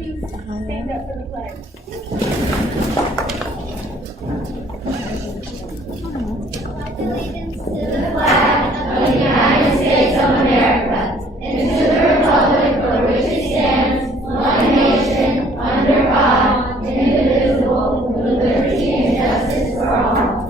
please stand up for the flag. Allegiance to the flag of the United States of America and to the republic for which it stands, one nation, under God, indivisible, with liberty and justice for all.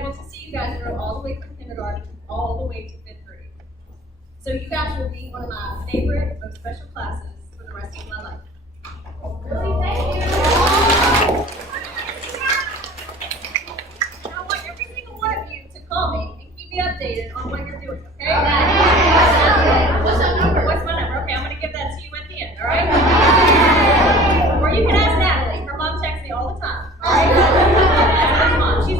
able to see you guys grow all the way from kindergarten, all the way to 5th grade. So you guys will be one of my favorite, most special classes for the rest of my life. Really, thank you. I want every single one of you to call me and keep me updated on what you're doing, okay? What's that number? What's my number? Okay, I'm going to give that to you at the end, all right? Or you can ask Natalie. Her mom texts me all the time. All right? That's her mom. She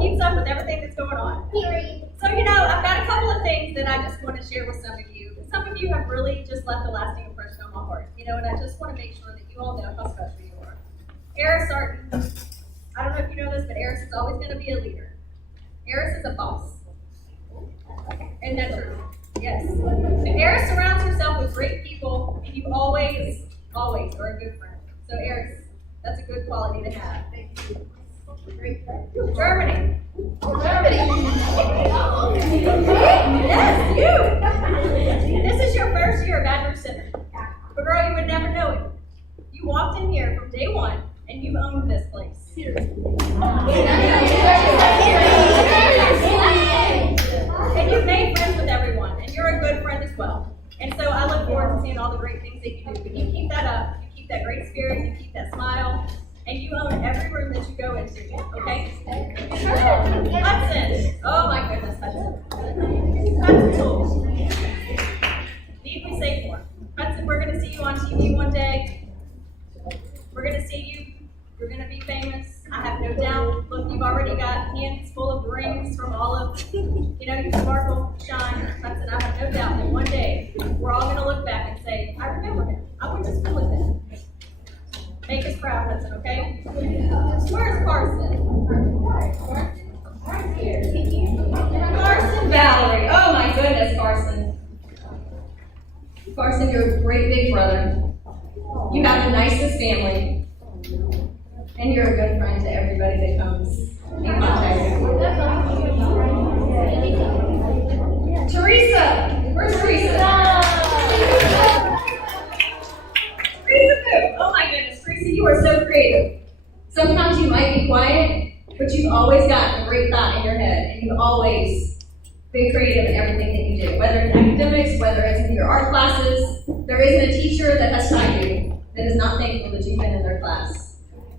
keeps up with everything that's going on. So, I've got a couple of things that I just want to share with some of you. Some of you have really just left a lasting impression on my heart, and I just want to make sure that you all know how special you are. Eris Sarton, I don't know if you know this, but Eris is always going to be a leader. Eris is a boss. Isn't that true? Yes. And Eris surrounds herself with great people, and you always are a good friend. So Eris, that's a good quality to have. Thank you. Germany. Yes, you. This is your first year of Adler Center. But girl, you would never know it. You walked in here from day one, and you've owned this place. And you've made friends with everyone, and you're a good friend as well. And so I look forward to seeing all the great things that you do. But you keep that up, you keep that great spirit, you keep that smile, and you own every room that you go into, okay? Hudson. Oh my goodness, Hudson. Hudson Tools. Need we say more? Hudson, we're going to see you on TV one day. We're going to see you. You're going to be famous. I have no doubt. Look, you've already got hands full of rings from all of, you sparkle, shine. Hudson, I have no doubt that one day we're all going to look back and say, I remember him. I went to school with him. Make us proud, Hudson, okay? Where's Carson? Carson Valerie. Oh my goodness, Carson. Carson, you're a great big brother. You have the nicest family. And you're a good friend to everybody that comes in contact with you. Teresa! Where's Teresa? Teresa Boo! Oh my goodness, Teresa, you are so creative. Sometimes you might be quiet, but you've always got a great thought in your head, and you've always been creative in everything that you do. Whether it's academics, whether it's in your art classes, there isn't a teacher that has taught you that is not thankful that you've been in their class.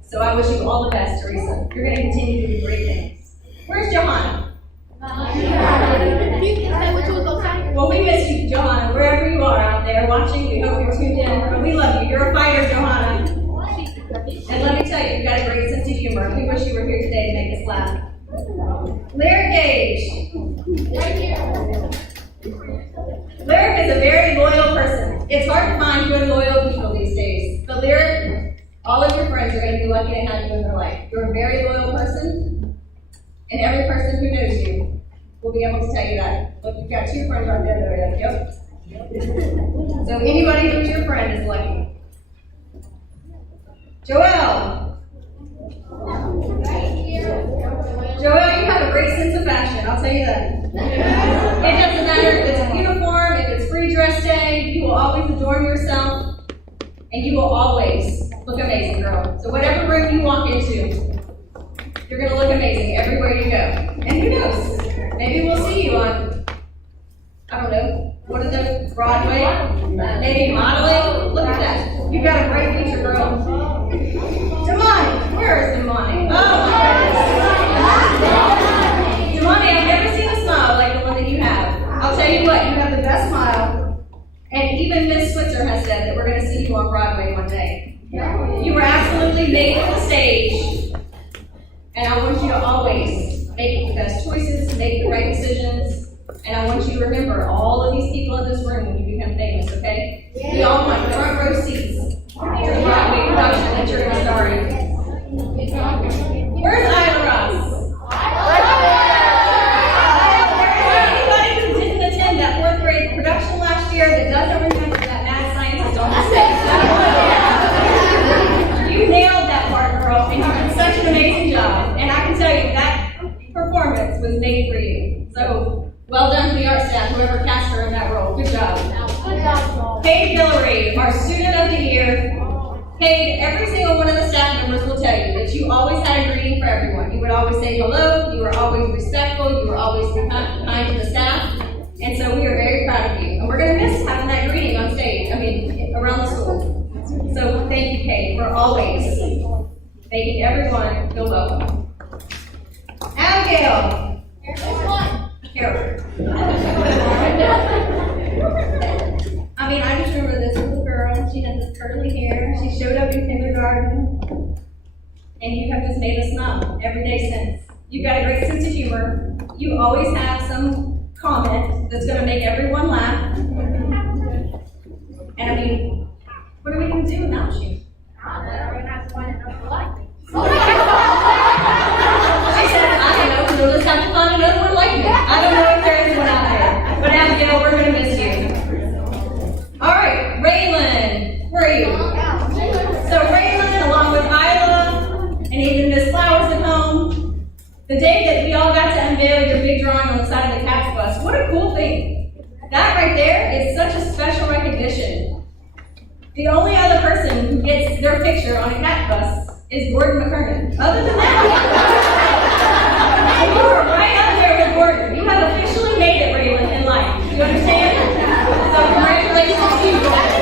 So I wish you all the best, Teresa. You're going to continue to do great things. Where's Johanna? Well, we miss you, Johanna, wherever you are out there watching. We hope you're tuned in. But we love you. You're a fighter, Johanna. And let me tell you, you've got a great sense of humor. We wish you were here today to make us laugh. Lyric Gage. Lyric is a very loyal person. It's hard to find good, loyal people these days. But Lyric, all of your friends are going to be lucky to have you in their life. You're a very loyal person, and every person who knows you will be able to tell you that. Look, you've got 2 friends right there that are like, yep. So anybody who's your friend is lucky. Joelle. Joelle, you have a great sense of fashion, I'll tell you that. It doesn't matter if it's a uniform, if it's free dress day, you will always adorn yourself, and you will always look amazing, girl. So whatever room you walk into, you're going to look amazing everywhere you go. And who knows? Maybe we'll see you on, I don't know, what are those, Broadway? Maybe modeling? Look at that. You've got a great future, girl. Damani, where is Damani? Oh my goodness. Damani, I've never seen a smile like the one that you have. I'll tell you what, you have the best smile. And even Miss Switzer has said that we're going to see you on Broadway one day. You were absolutely made for the stage. And I want you to always make the best choices, make the right decisions. And I want you to remember all of these people in this room when you become famous, okay? We all want front row seats to the Broadway production that you're going to star in. Where's Isla Ross? Anybody who didn't attend that 4th grade production last year that doesn't remember that mad scientist on the stage? You nailed that part, girl, and you did such an amazing job. And I can tell you that performance was made for you. So, well done to the art staff, whoever cast her in that role. Good job. Paige Hillary, our student of the year. Paige, every single one of the staff members will tell you that you always had a greeting for everyone. You would always say hello, you were always everyone feel welcome. Abigail. Here. I mean, I just remember this little girl. She had this curly hair. She showed up in kindergarten. And you have just made us smile every day since. You've got a great sense of humor. You always have some comment that's going to make everyone laugh. And I mean, what are we going to do without you? She said, I don't know, because we'll just have to find another one like me. I don't know if there is one out there. But Abigail, we're going to miss you. All right, Raylan, where are you? So Raylan, along with Isla, and even Miss Flowers at home, the day that we all got to unveil your big drawing on the side of the CAPS bus, what a cool thing. That right there is such a special recognition. The only other person who gets their picture on a CAPS bus is Gordon McKernan. Other than that, you are right up there with Gordon. You have officially made it, Raylan, in life. Do you understand? So congratulations to you, Gordon.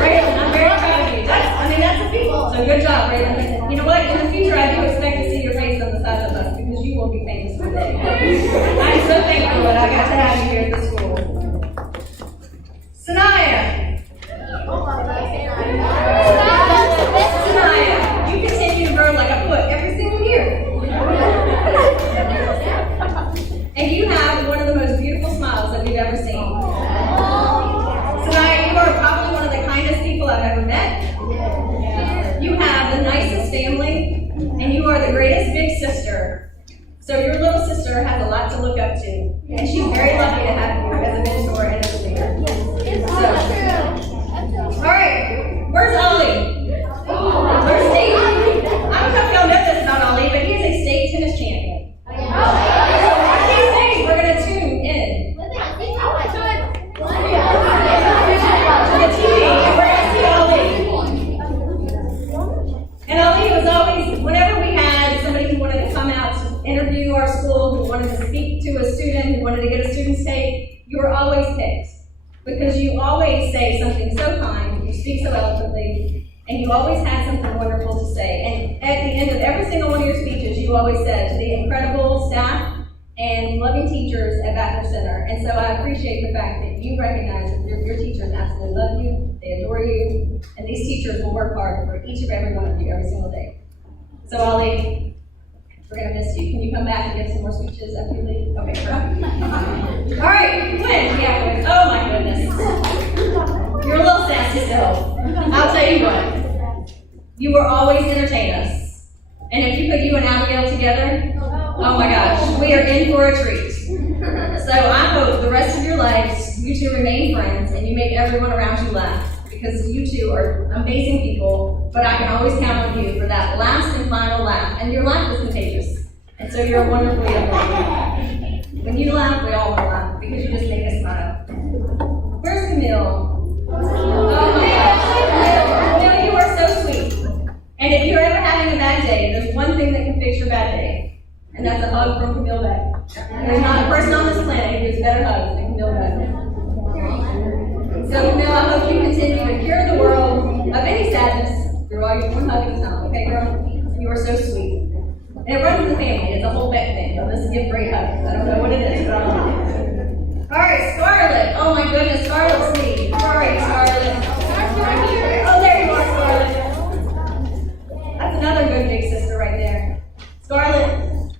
Raylan, I'm very proud of you. That's a feat. So good job, Raylan. You know what? In the future, I do expect to see your face on the side of the bus because you will be famous one day. I'm so thankful that I got to have you here at the school. Sanaya. Sanaya, you continue to grow like a foot every single year. And you have one of the most beautiful smiles that we've ever seen. Sanaya, you are probably one of the kindest people I've ever met. You have the nicest family, and you are the greatest big sister. So your little sister has a lot to look up to, and she's very lucky to have you as a mentor and as a leader. So, all right, where's Ollie? Where's Steve? I don't know if y'all know this about Ollie, but he is a state tennis champion. So one of these days, we're going to tune in to the TV, and we're going to see Ollie. And Ali was always, whenever we had somebody who wanted to come out to interview our school, who wanted to speak to a student, who wanted to get a student's take, you were always picked. Because you always say something so kind, you speak so eloquently, and you always had something wonderful to say. And at the end of every single one of your speeches, you always said to the incredible staff and loving teachers at Baptist Center. And so I appreciate the fact that you recognize that your teachers absolutely love you, they adore you, and these teachers will work hard for each and every one of you every single day. So Ollie, we're going to miss you. Can you come back and give some more speeches after you leave? Okay, perfect. All right, Quinn. Yeah, Quinn. Oh my goodness. You're a little sassy still. I'll tell you what. You will always entertain us. And if you put you and Abigail together, oh my gosh, we are in for a treat. So I hope the rest of your lives, you two remain friends and you make everyone around you laugh. Because you two are amazing people, but I can always count on you for that last and final laugh. And your laugh is contagious. And so you're a wonderful young lady. When you laugh, we all want to laugh because you just make us smile. Where's Camille? Oh my gosh. Camille, you are so sweet. And if you're ever having a bad day, there's one thing that can fix your bad day. And that's a hug from Camille Beck. There's not a person on this planet who gives better hugs than Camille Beck. So Camille, I hope you continue to cure the world of any sadness through all your one hug at a time. Okay, girl? You are so sweet. And it runs in the family. It's a whole Beck thing. They'll just give great hugs. I don't know what it is, but I love it. All right, Scarlett. Oh my goodness, Scarlett's sweet. Sorry, Scarlett. Oh, there you are, Scarlett. That's another good big sister right there. Scarlett,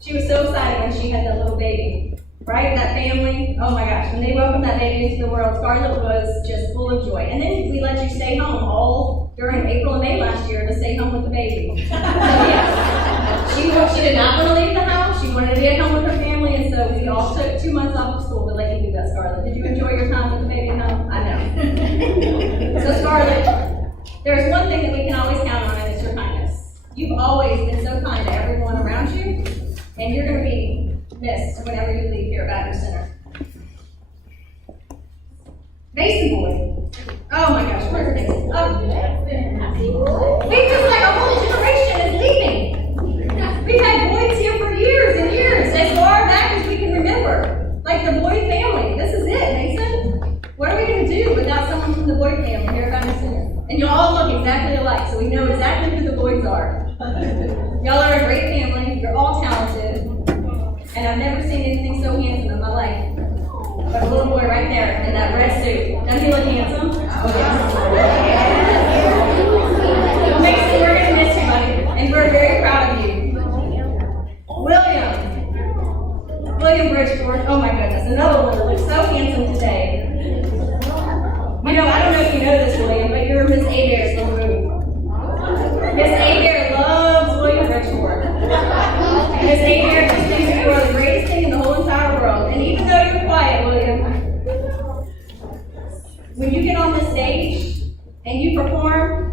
she was so excited when she had that little baby. Right? That family, oh my gosh, when they welcomed that baby into the world, Scarlett was just full of joy. And then we let you stay home all during April and May last year to stay home with the baby. So yes, she did not want to leave the house. She wanted to be at home with her family, and so we all took 2 months off of school to let you do that, Scarlett. Did you enjoy your time with the baby at home? I know. So Scarlett, there's one thing that we can always count on, and it's your kindness. You've always been so kind to everyone around you, and you're going to be missed whenever you leave here at Baptist Center. Mason boy. Oh my gosh, where's Mason? Oh. We just like a whole generation is leaving. We've had Boyds here for years and years, as far back as we can remember. Like the Boyd family. This is it, Mason. What are we going to do without someone from the Boyd family here at Baptist Center? And you all look exactly alike, so we know exactly who the Boyds are. that red suit. Doesn't he look handsome? Oh, yes. Mason, we're going to miss you, buddy. And we're very proud of you. William Bridgeport. Oh my goodness. Another one that looks so handsome today. You know, I don't know if you know this, William, but you're Miss A-Bear's little boo. Miss A-Bear loves William Bridgeport. Miss A-Bear just thinks you are the greatest thing in the whole entire world. And even though you're quiet, William, when you get on the stage and you perform,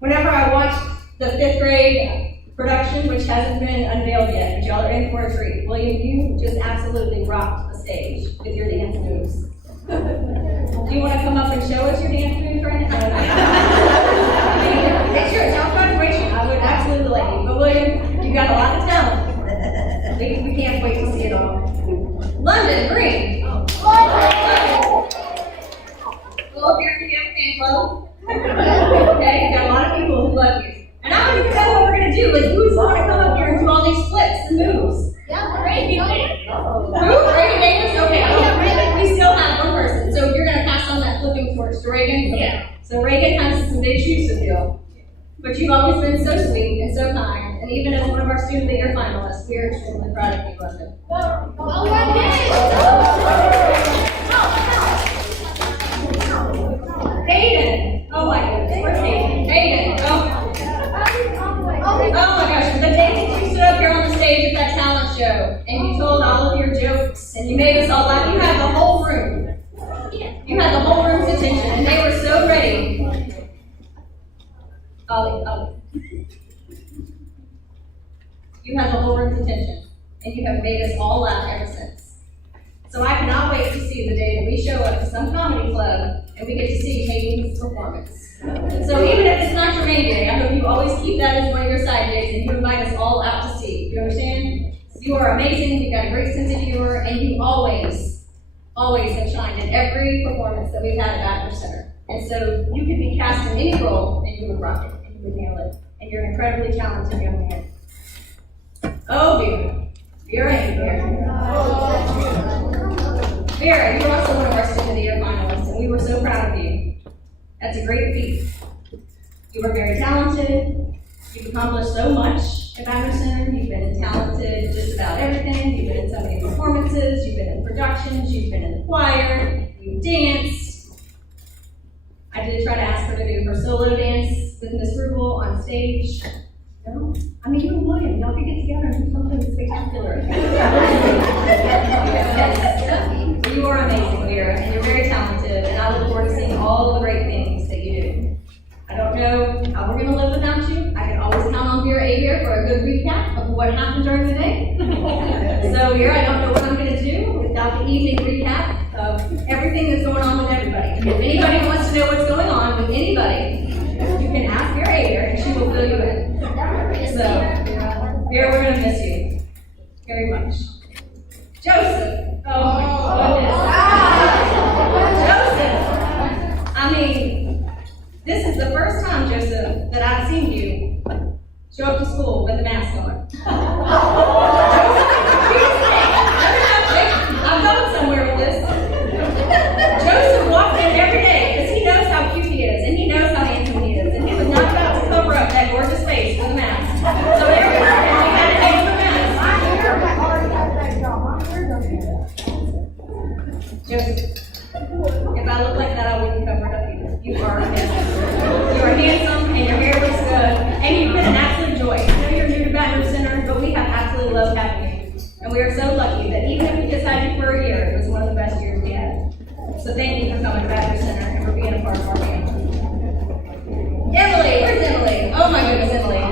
whenever I watch the 5th grade production, which hasn't been unveiled yet, but y'all are in for a treat. William, you just absolutely rocked the stage with your dance moves. Do you want to come up and show us your dance moves right now? It's your graduation. I would absolutely let you. But William, you got a lot of talent. We can't wait to see it all. London, Green. Well, here you have a fan club. Okay, you got a lot of people who love you. And I don't even know what we're going to do. Like, who's going to come up here and do all these flips and moves? Yeah, Reagan. Who? Reagan Davis? Okay, we still have one person. So you're going to pass on that flipping torch to Reagan? Yeah. So Reagan has some big shoes to fill. But you've always been so sweet and so kind. And even as one of our Student of the Year finalists, we are extremely proud of you, London. Hayden. Oh my goodness. Where's Hayden? Hayden. Oh my gosh, the day that you stood up here on the stage at that talent show and you told all of your jokes and you made us all laugh, you had the whole room. You had the whole room's attention and they were so ready. Ollie. You had the whole room's attention and you have made us all laugh ever since. So I cannot wait to see the day that we show up to some comedy club and we get to see Hayden's performance. So even if it's not your main day, I hope you always keep that as one of your side days and you invite us all out to see. You understand? You are amazing, you've got a great sense of humor, and you always have shined in every performance that we've had at Bachelor Center. And so you could be cast in any role and you would rock it and you would nail it. And you're an incredibly talented young man. Oh, Vera. Vera and Vera. Vera, you're also one of our Student of the Year finalists, and we were so proud of you. That's a great feat. You are very talented. You've accomplished so much at Bachelor Center. You've been talented just about everything. You've been in so many performances. You've been in productions. You've been in the choir. You've danced. I did try to ask her to do her solo dance with Miss Rubel on stage. No? I mean, you and William, y'all could get together and do something spectacular. Yes. You are amazing, Vera, and you're very talented, and I look forward to seeing all the great things that you do. I don't know how we're going to live without you. I can always count on Vera A. for a good recap of what happened during the day. So, Vera, I don't know what I'm going to do without the evening recap of everything that's going on with everybody. If anybody wants to know what's going on with anybody, you can ask Vera A. and she will fill you in. So, Vera, we're going to miss you very much. Joseph. Oh my goodness. Joseph. I mean, this is the first time, Joseph, that I've seen you show up to school with a mask on. I'm going somewhere with this. Joseph walked in every day because he knows how cute he is and he knows how handsome he is, and he was not about to cover up that gorgeous face with a mask. So every morning he had to take the mask. Joseph, if I look like that, I wouldn't cover it up either. You are handsome. You are handsome, and your hair looks good, and you've been an absolute joy. I know you're new to Bachelor Center, but we have absolutely loved having you. And we are so lucky that even if we just had you for a year, it was one of the best years we had. So thank you for coming to Bachelor Center and for being a part of our family. Emily, where's Emily? Oh my goodness, Emily.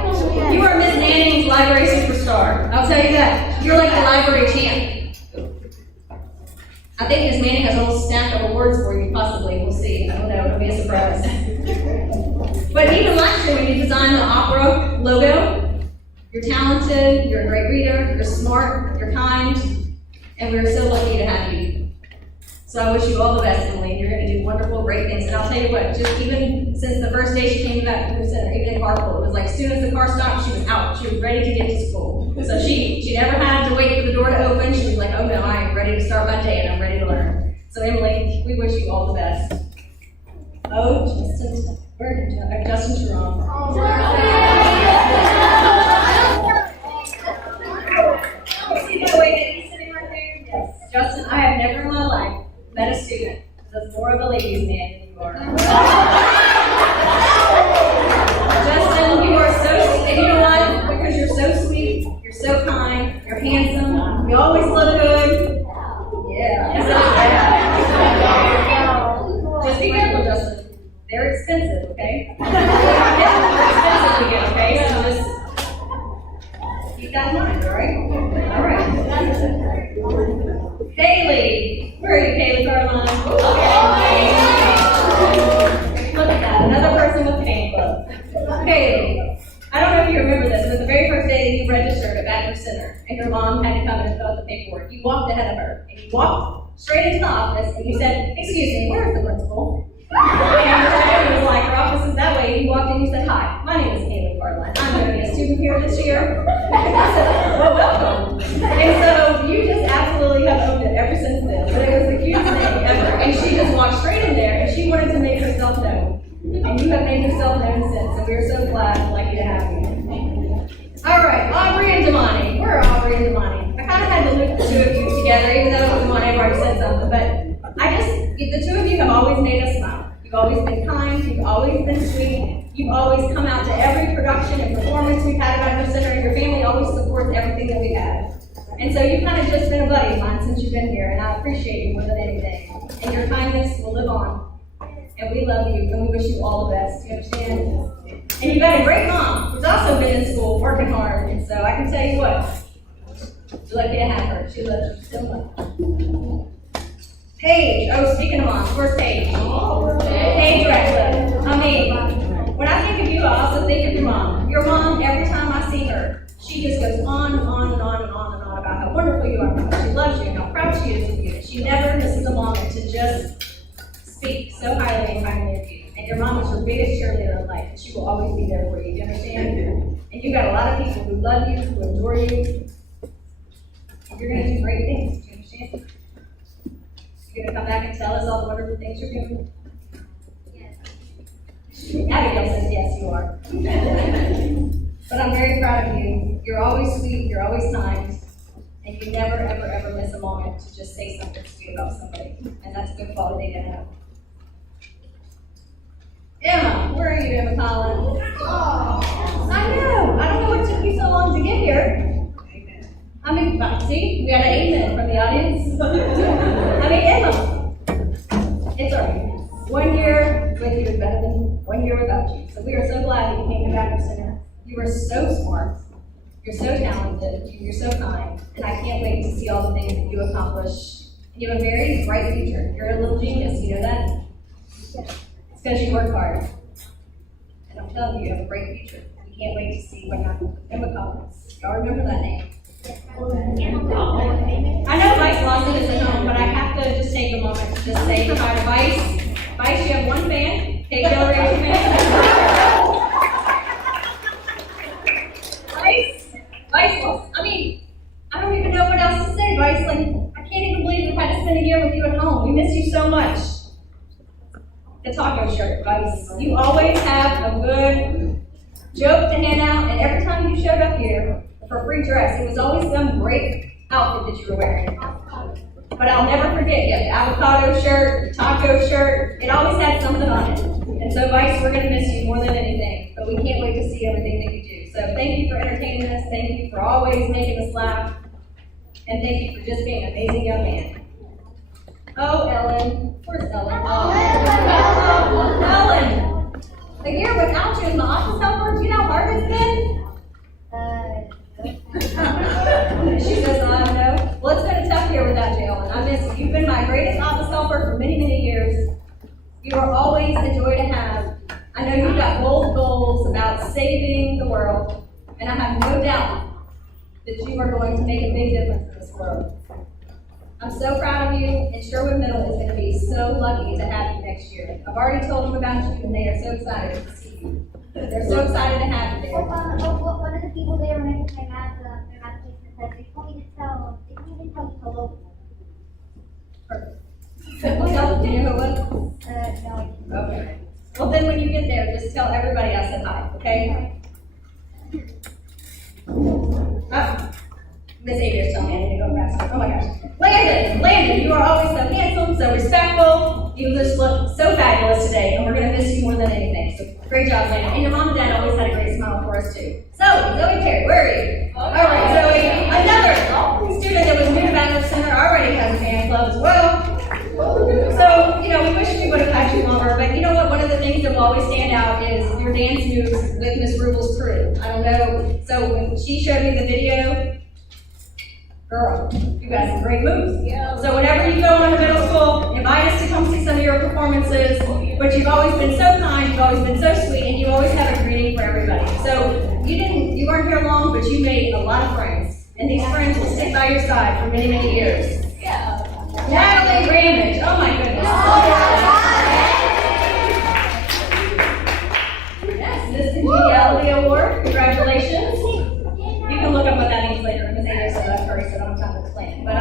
You are Miss Manning's library superstar. I'll tell you that. You're like the library champ. I think Miss Manning has a whole stack of awards for you, possibly. We'll see. I don't know. It'll be a surprise. But even last year, when you designed the opera logo, you're talented, you're a great reader, you're smart, you're kind, and we're so lucky to have you. So I wish you all the best, Emily. You're going to do wonderful, great things. And I'll tell you what, just even since the first day she came back to the center, even in carpool, it was like as soon as the car stopped, she was out. She was ready to get to school. So she never had to wait for the door to open. She was like, oh no, I am ready to start my day and I'm ready to learn. So Emily, we wish you all the best. Oh, Justin, where did Justin Sharon? See that way that he's sitting right there? Yes. Justin, I have never in my life met a student that's more of a ladies' man than you are. Justin, you are so sweet. And you know what? Because you're so sweet, you're so kind, you're handsome, you always look good. Yeah. Just be careful, Justin. They're expensive, okay? They're expensive to get, okay? So just keep that in mind, all right? All right. Kaylee. Where are you, Kaylee Carline? Look at that. Another person with fan club. Kaylee. I don't know if you remember this, but the very first day that you registered at Baptist Center and your mom had to come and fill out the paperwork, you walked ahead of her and you walked straight into the office and you said, "Excuse me, where's the principal?" And it was like, "Our office is that way." And you walked in and you said, "Hi, my name is Kaylee Carline. I'm going to be a student here this year." And I said, "Well, welcome." And so you just absolutely have owned it ever since then. But it was the cutest thing ever. And she just walked straight in there and she wanted to make herself known. And you have made yourself known since, and we're so glad and lucky to have you. All right, Aubrey and Damani. Where are Aubrey and Damani? I kind of had to loop the two of you together, even though Damani already said something, but the two of you have always made us smile. You've always been kind, you've always been sweet, you've always come out to every production and performance we've had at our center, and your family always supports everything that we have. And so you've kind of just been a buddy of mine since you've been here, and I appreciate you more than anything. And your kindness will live on. And we love you, and we wish you all the best. You understand? And you've got a great mom who's also been in school, working hard. And so I can tell you what, you're lucky to have her. She loves you so much. Paige. Oh, speaking of moms, where's Paige? Paige Ratcliffe. I mean, when I think of you, I also think of your mom. Your mom, every time I see her, she just goes on and on and on and on and on about how wonderful you are, how much she loves you, and how proud she is of you. And she never misses a moment to just speak so highly and kindly of you. And your mom is your biggest cheerleader in life, and she will always be there for you. Do you understand? And you've got a lot of people who love you, who adore you. And you're going to do great things. Do you understand? You're going to come back and tell us all the wonderful things you're doing? Yes. Abigail says, yes, you are. But I'm very proud of you. You're always sweet, you're always kind. And you never, ever, ever miss a moment to just say something sweet about somebody. And that's a good quality to have. Emma, where are you, Emma Collins? I know. I don't know what took you so long to get here. I mean, see, we got an amen from the audience. I mean, Emma, it's all right. 1 year with you is better than 1 year without you. So we are so glad that you came to Baptist Center. You are so smart. You're so talented, you're so kind, and I can't wait to see all the things that you accomplish. You have a very bright future. You're a little genius, you know that? It's because you work hard. And I'm telling you, you have a bright future. We can't wait to see what happens with Emma Collins. Y'all remember that name? I know Vice lost it at home, but I have to just take a moment to just say hi to Vice. Vice, you have one fan. Take Hillary fan. Vice lost. I mean, I don't even know what else to say, Vice. Like, I can't even believe we've had to spend a year with you at home. We miss you so much. The taco shirt, Vice. You always have a good joke to hand out, and every time you showed up here for free dress, it was always some great outfit that you were wearing. But I'll never forget you. The avocado shirt, the taco shirt, it always had something on it. And so, Vice, we're going to miss you more than anything, but we can't wait to see everything that you do. So thank you for entertaining us. Thank you for always making us laugh. And thank you for just being an amazing young man. Oh, Ellen. Where's Ellen? Oh, Ellen. A year without you as my office helper, do you know how hard it's been? She says, I don't know. Well, it's been a tough year without you, Ellen. I miss you. You've been my greatest office helper for many, many years. You are always a joy to have. I know you've got bold goals about saving the world, and I have no doubt that you are going to make a big difference in this world. I'm so proud of you, and Sherwood Middle is going to be so lucky to have you next year. I've already told them about you, and they are so excited to see you. They're so excited to have you there. One of the people there when I took my math test, they told me to tell you hello. Perfect. So, do you know who okay? Miss Avery's telling me I need to go faster. Oh my gosh. Landon, you are always so handsome, so respectful. You just look so fabulous today, and we're going to miss you more than anything. So great job, Landon. And your mom and dad always had a great smile for us, too. Zoe Perry, where are you? All right, Zoe, another student that was new to Baton Rouge Center already has a fan club as well. So, we wish we would have had you longer, but you know what? One of the things that will always stand out is your dance moves with Miss Rubel's crew. I don't know. So when she showed me the video, girl, you got some great moves. Yeah. So whenever you go into middle school, invite us to come see some of your performances. But you've always been so kind, you've always been so sweet, and you always have a greeting for everybody. So you weren't here long, but you made a lot of friends. And these friends will stick by your side for many, many years. Yeah. Natalie Ramage, oh my goodness. Yes, Miss Congeniality Award, congratulations. You can look up what that means later. Miss Avery said that first, so I don't have time to explain. But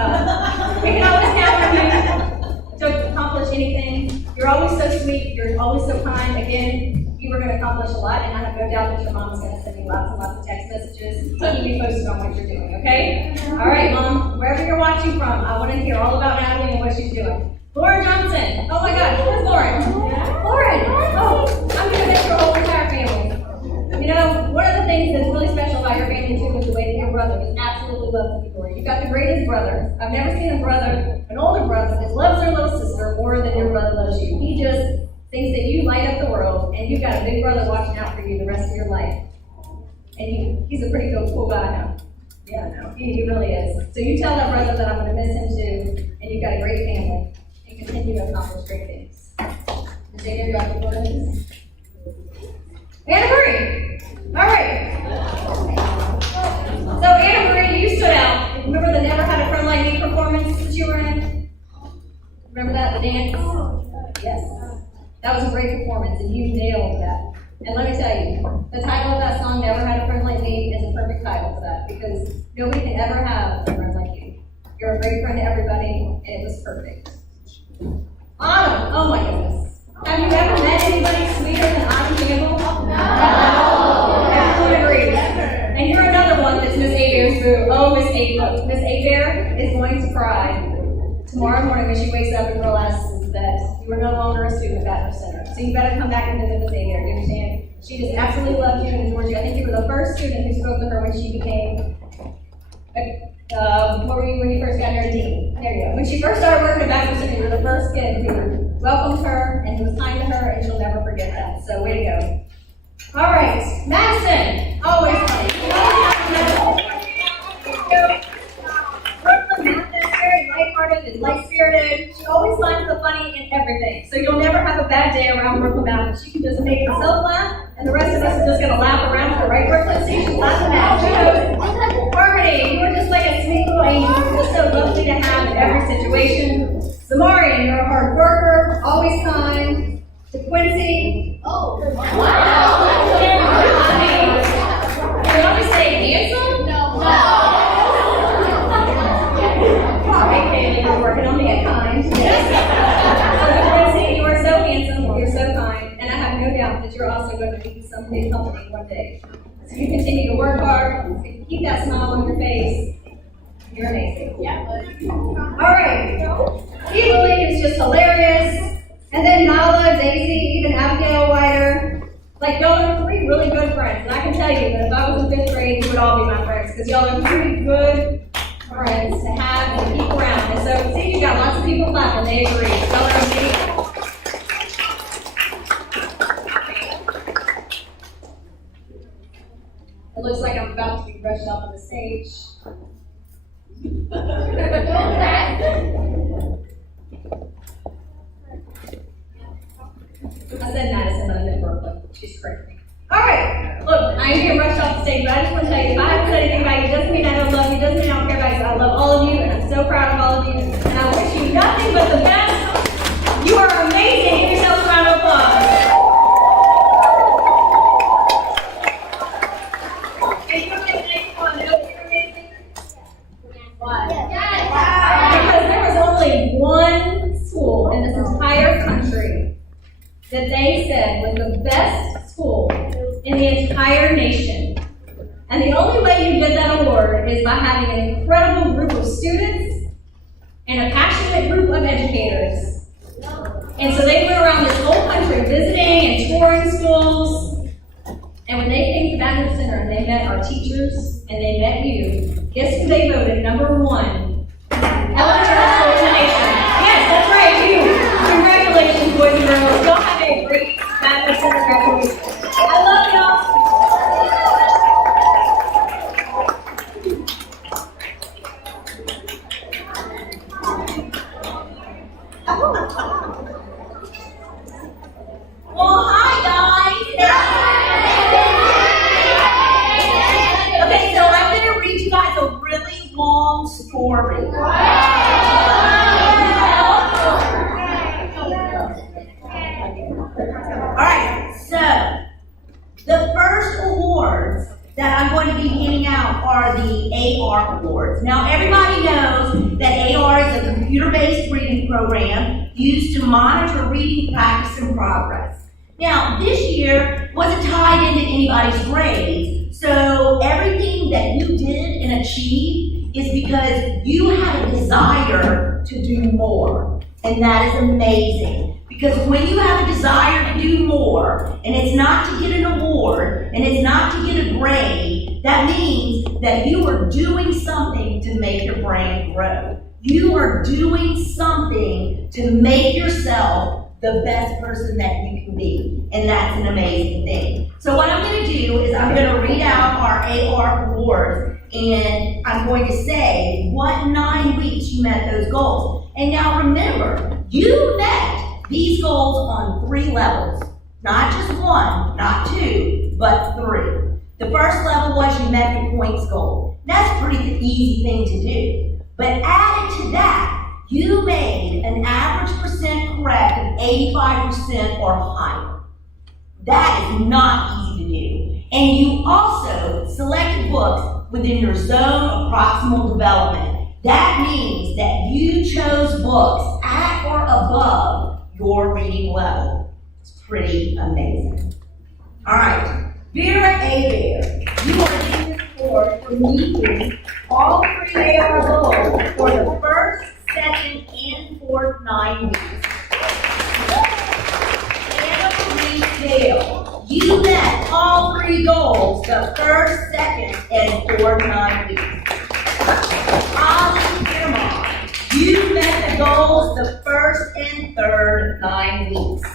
we can always count on you to accomplish anything. You're always so sweet. You're always so kind. Again, you were going to accomplish a lot, and I have no doubt that your mom is going to send you lots and lots of text messages. Keep me posted on what you're doing, okay? All right, Mom, wherever you're watching from, I want to hear all about Natalie and what she's doing. Lauren Johnson. Oh my gosh, where's Lauren? Lauren! Oh, I'm going to miss your whole entire family. One of the things that's really special about your family, too, is the way that your brother just absolutely loves you. You've got the greatest brother. I've never seen an older brother that loves their little sister more than your brother loves you. He just thinks that you light up the world, and you've got a big brother watching out for you the rest of your life. And he's a pretty cool guy now. Yeah, I know. He really is. So you tell that brother that I'm going to miss him, too, and you've got a great family, and continue to accomplish great things. Does Xavier got the photos? Anna Marie! All right. So Anna Marie, you stood out. Remember the Never Had a Friend Like Me performance that you were in? Remember that, the dance? Yes. That was a great performance, and you nailed that. And let me tell you, the title of that song, Never Had a Friend Like Me, is a perfect title for that, because nobody can ever have a friend like you. You're a great friend to everybody, and it was perfect. Autumn, oh my goodness. Have you ever met anybody sweeter than Autumn Campbell? No. Everyone agrees. And you're another one that's Miss Avery's boo. Oh, Miss Avery is going to cry tomorrow morning when she wakes up and realizes that you are no longer a student at Baton Rouge Center. So you better come back and visit Miss Avery. You understand? She just absolutely loves you and adores you. I think you were the first student who spoke to her when she became, what were you when you first got here, Dean? There you go. When she first started working at Baton Rouge Center, you were the first kid who welcomed her and who was kind to her, and she'll never forget that. So way to go. All right, Madison, always funny. Madison, very lighthearted and light-spirited. She always finds the funny in everything. So you'll never have a bad day around Brooklyn Mountain. She can just make herself laugh, and the rest of us are just going to laugh around her, right, Brooklyn? See, she's laughing out. She knows. Harmony, you are just like a sweet little angel. You're just so lovely to have in every situation. Samari, you're a hard worker, always kind. To Quincy. Oh, wow. Can I just say handsome? No. Okay, you're working on being kind. Yes. Quincy, you are so handsome, you're so kind, and I have no doubt that you're also going to be some big company one day. So you continue to work hard, keep that smile on your face. You're amazing. Yeah. All right. Evelyn is just hilarious. And then Nala, Daisy, even Abigail Whiter. Like, y'all are three really good friends. And I can tell you that if I was in 5th grade, you would all be my friends. Because y'all are three good friends to have and keep around. And so, see, you got lots of people clapping. They agree. Y'all are amazing. It looks like I'm about to be rushed off of the stage. I said Madison, but I meant Brooklyn. She's crazy. All right, look, I am getting rushed off the stage, but I just want to tell you, if I haven't said anything about you, it doesn't mean I don't love you, it doesn't mean I don't care about you. I love all of you, and I'm so proud of all of you, and I wish you nothing but the best. You are amazing. Give yourselves a round of applause. And you're amazing. You're amazing. Why? Because there was only one school in this entire country that they said was the best school in the entire is by having an incredible group of students and a passionate group of educators. And so they went around this whole country visiting and touring schools. And when they came to Departmental Center and they met our teachers and they met you, guess who they voted #1? Elementary school in the nation. Yes, that's right, you. Congratulations, boys and girls. Y'all have a great Departmental Center graduation. I love y'all. Well, hi guys. Okay, so I'm going to read you guys a really long story. Alright, so the first awards that I'm going to be handing out are the AR awards. Now everybody knows that AR is a computer-based reading program used to monitor reading practice and progress. Now this year wasn't tied into anybody's grades, so everything that you did and achieved is because you had a desire to do more. And that is amazing. Because when you have a desire to do more, and it's not to get an award, and it's not to get a grade, that means that you are doing something to make your brain grow. You are doing something to make yourself the best person that you can be. And that's an amazing thing. So what I'm going to do is I'm going to read out our AR awards, and I'm going to say what 9 weeks you met those goals. And now remember, you met these goals on 3 levels. Not just 1, not 2, but 3. The first level was you met your points goal. That's a pretty easy thing to do. But added to that, you made an average percent correct of 85% or higher. That is not easy to do. And you also selected books within your zone of proximal development. That means that you chose books at or above your reading level. It's pretty amazing. All right, Vera A. Bear, you are getting this award for meeting all 3 AR goals for the first, second, and fourth 9 weeks. Anna Marie Dale, you met all 3 goals the first, second, and fourth 9 weeks. Ollie Piermont, you met the goals the first and third 9 weeks.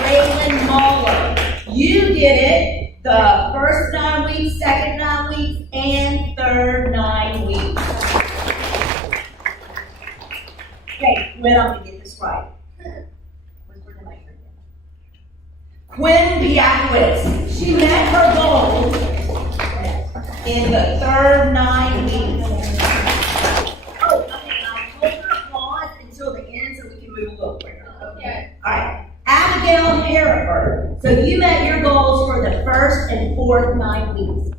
Raylan Muller, you did it the first 9 weeks, second 9 weeks, and third 9 weeks. Okay, Quinn, I'm going to get this right. Quinn Biakwitz, she met her goals in the third 9 weeks. Oh, okay, I'll hold her pause until the end so we can move a little quicker. Okay. All right. Abigail Hereford, so you met your goals for the first and fourth 9 weeks.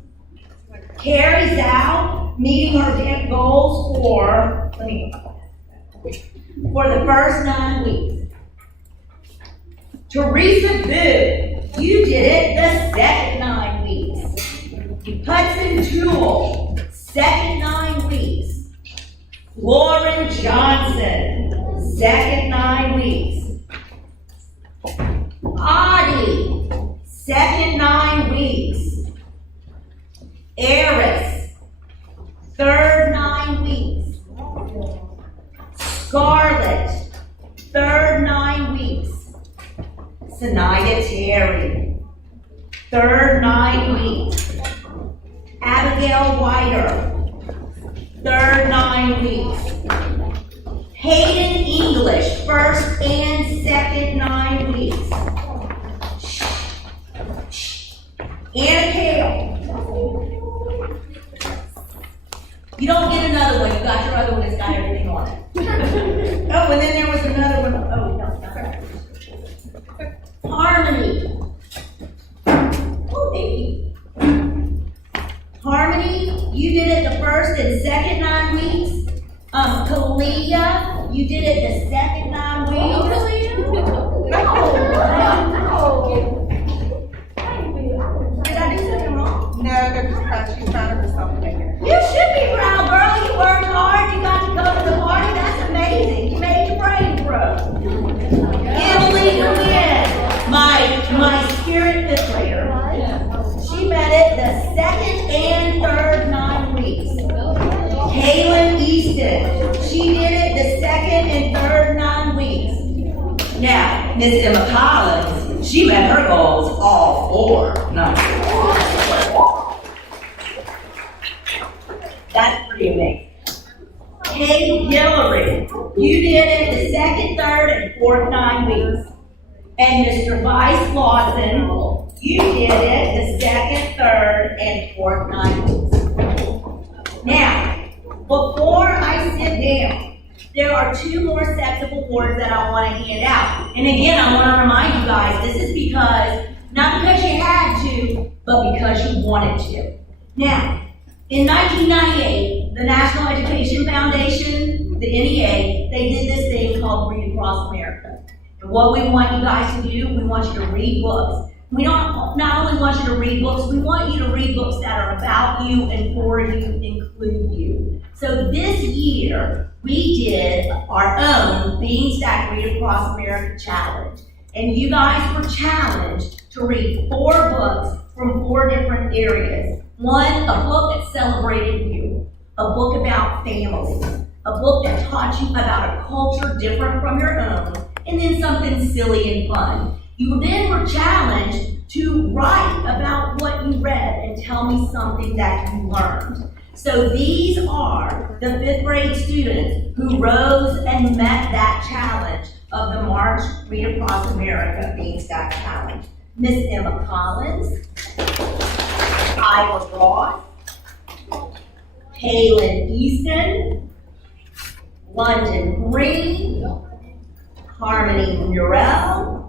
Carrie Zhao, meeting her goals for the first 9 weeks. Teresa Boo, you did it the second 9 weeks. Hudson Jewell, second 9 weeks. Lauren Johnson, second 9 weeks. Audie, second 9 weeks. Eris, third 9 weeks. Scarlett, third 9 weeks. Sanaya Terry, third 9 weeks. Abigail Whiter, third 9 weeks. Hayden English, first and second 9 weeks. Anna Kale. You don't get another one. You got your other one that's got everything on it. Oh, and then there was another one. Oh, no, not right. Harmony. Oh, baby. Harmony, you did it the first and second 9 weeks. Kalia, you did it the second 9 weeks. Oh, Kalia? No. Did I do something wrong? No, she's trying to herself to make it. You Easton. She did it the second and third 9 weeks. Now, Miss Emma Collins, she met her goals all 4 9 weeks. That's pretty amazing. Kate Hillary, you did it the second, third, and fourth 9 weeks. And Mr. Vice Lawson, you did it the second, third, and fourth 9 weeks. Now, before I sit down, there are 2 more sets of awards that I want to hand out. And again, I want to remind you guys, this is because, not because you had to, but because you wanted to. Now, in 1998, the National Education Foundation, the NEA, they did this thing called Read Across America. And what we want you guys to do, we want you to read books. We don't not only want you to read books, we want you to read books that are about you and for you, include you. So this year, we did our own Being Stacked Read Across America Challenge. And you guys were challenged to read 4 books from 4 different areas. One, a book that celebrated you, a book about families, a book that taught you about a culture different from your own, and then something silly and fun. You then were challenged to write about what you read and tell me something that you learned. So these are the 5th grade students who rose and met that challenge of the March Read Across America Being Stacked Challenge. Miss Emma Collins, Iowa Ross, Kaylin Easton, London Green, Harmony Murrell,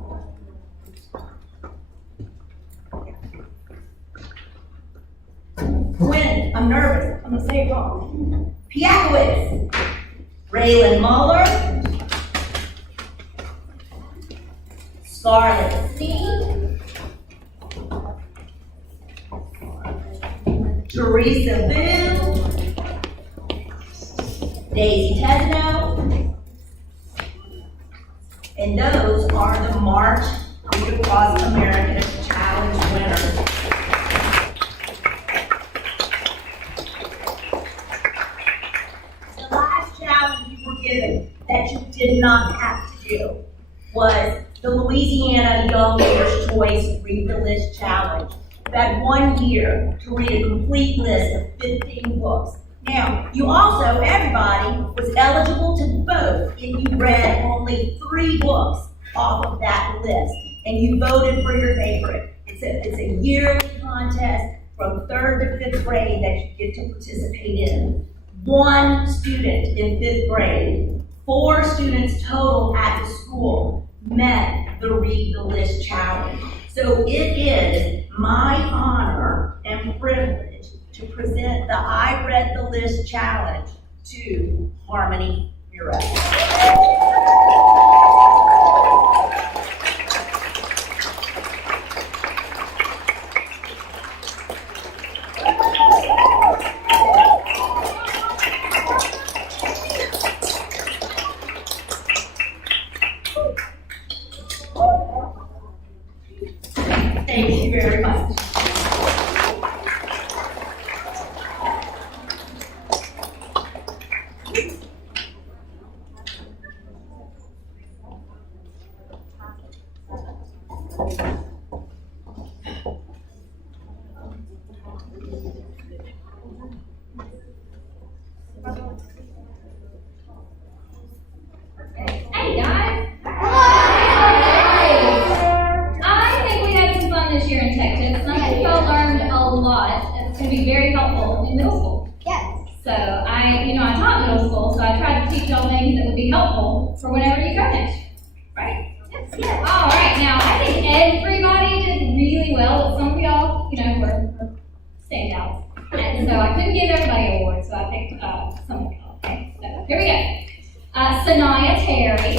Quinn, I'm nervous, I'm gonna say it wrong. Piakowitz, Raylan Muller, Scarlett Steen, Teresa Boo, Daisy Tesno, and those are the March Read Across America Challenge winners. The last challenge you were given that you did not have to do was the Louisiana Young Reader's Choice Read the List Challenge. You had 1 year to read a complete list of 15 books. Now, you also, everybody, was eligible to vote if you read only 3 books off of that list, and you voted for your favorite. It's a yearly contest from 3rd to 5th grade that you get to participate in. 1 student in 5th grade, 4 students total at the school met the Read the List Challenge. So it is my honor and privilege to present the I Read the List Challenge to Harmony Murrell. Thank you very much. Hey guys! I think we had some fun this year in Tech Tips. I think y'all learned a lot. It's going to be very helpful in middle school. Yes. So I taught middle school, so I tried to teach y'all things that would be helpful for whenever you go next year. Right? Yes. All right. Now I think everybody did really well, but some of y'all, were standouts. And so I couldn't give everybody awards, so I picked some of y'all. Okay. So here we go. Sanaya Terry.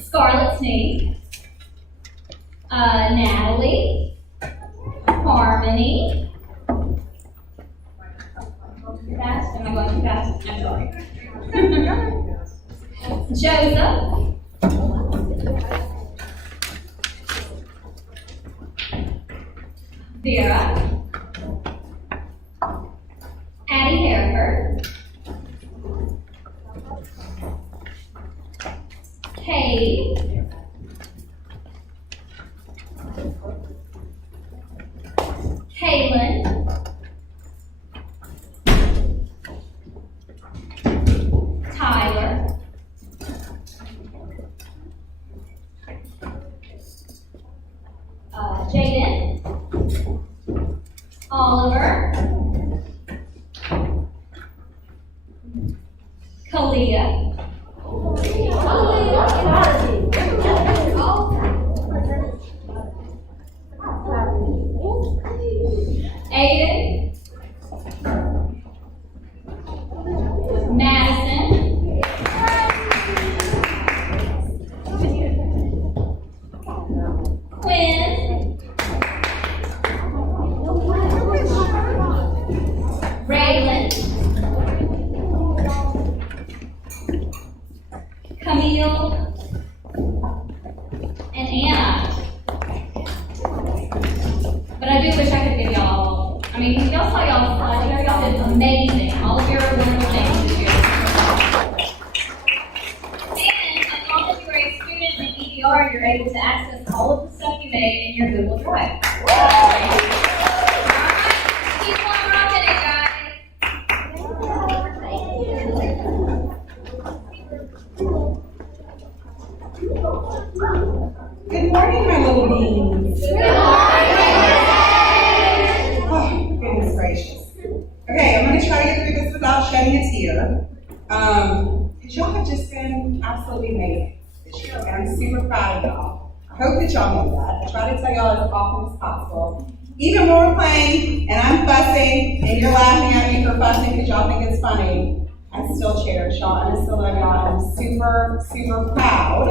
Scarlett Sneak. Natalie. Harmony. Too fast? Am I going too fast? I'm sorry. Joseph. Vera. Oliver, Kalia, Aiden, Madison, Quinn, Raylan, Camille, and Anna. But I do wish I could give y'all, I mean, y'all saw y'all slide here, y'all did amazing. All of your wonderful things this year. And as long as you are a student in EDR, you're able to access all of the stuff you made in your Google Drive. Alright, keep on rocking it, guys. Good morning, my little beans. Good morning. Oh, goodness gracious. Okay, I'm going to try to get through this without shedding a tear. Because y'all have just been absolutely amazing this year, and I'm super proud of y'all. I hope that y'all know that. I try to tell y'all as often as possible. Even when we're playing and I'm fussing and you're laughing at me for fussing because y'all think it's funny, I still cherish y'all and I still love y'all. I'm super, super proud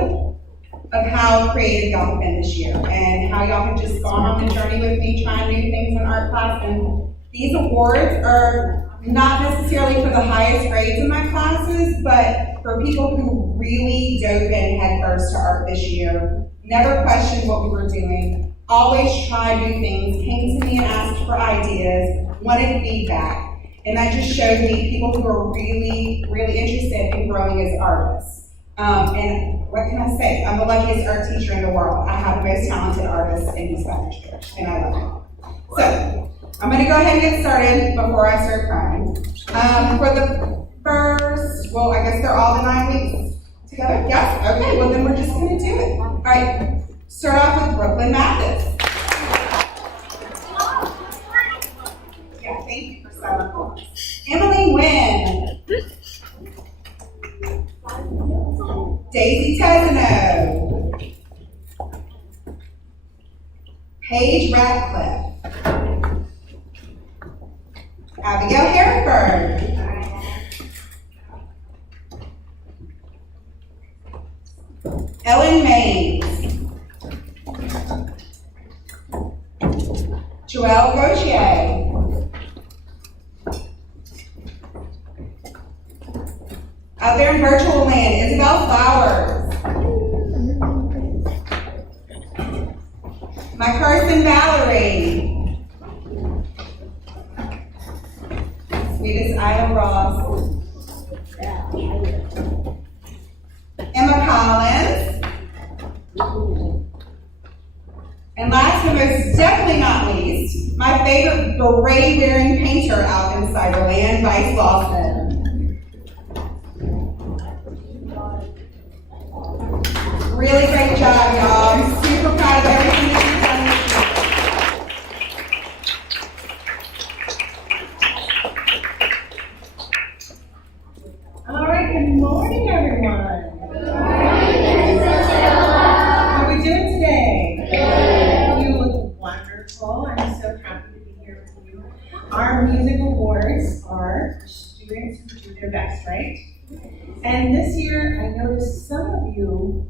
of how creative y'all have been this year and how y'all have just gone on the journey with me trying new things in art class. And these awards are not necessarily for the highest grades in my classes, but for people who really dove in head first to art this year, never questioned what we were doing, always tried new things, came to me and asked for ideas, wanted feedback. And that just showed me people who are really, really interested in growing as artists. And what can I say? I'm the luckiest art teacher in the world. I have the most talented artists in the Spanish church, and I love it. So, I'm going to go ahead and get started before I start crying. For the first, well, I guess they're all the 9 weeks together? Yes? Okay, well then we're just going to do it. All right, start off with Brooklyn Mathis. Yeah, thank you for silent applause. Emily Wynn. Daisy Tezano, Paige Ratcliffe, Abigail Hereford, Ellen Mays, Joelle Gauthier, out there in virtual land, Isabel Flowers, my Carson Valerie, sweetest Ida Ross, Emma Collins, and last but most definitely not least, my favorite beret-wearing painter out in Cyberland, Vice Lawson. Really great job, y'all. I'm super proud of everything that you've done. All right, good morning, everyone. Good morning, Mrs. Stella. How are we doing today? Good. You look wonderful. I'm so happy to be here with you. Our music awards are for students who do their best, right? And this year, I noticed some of you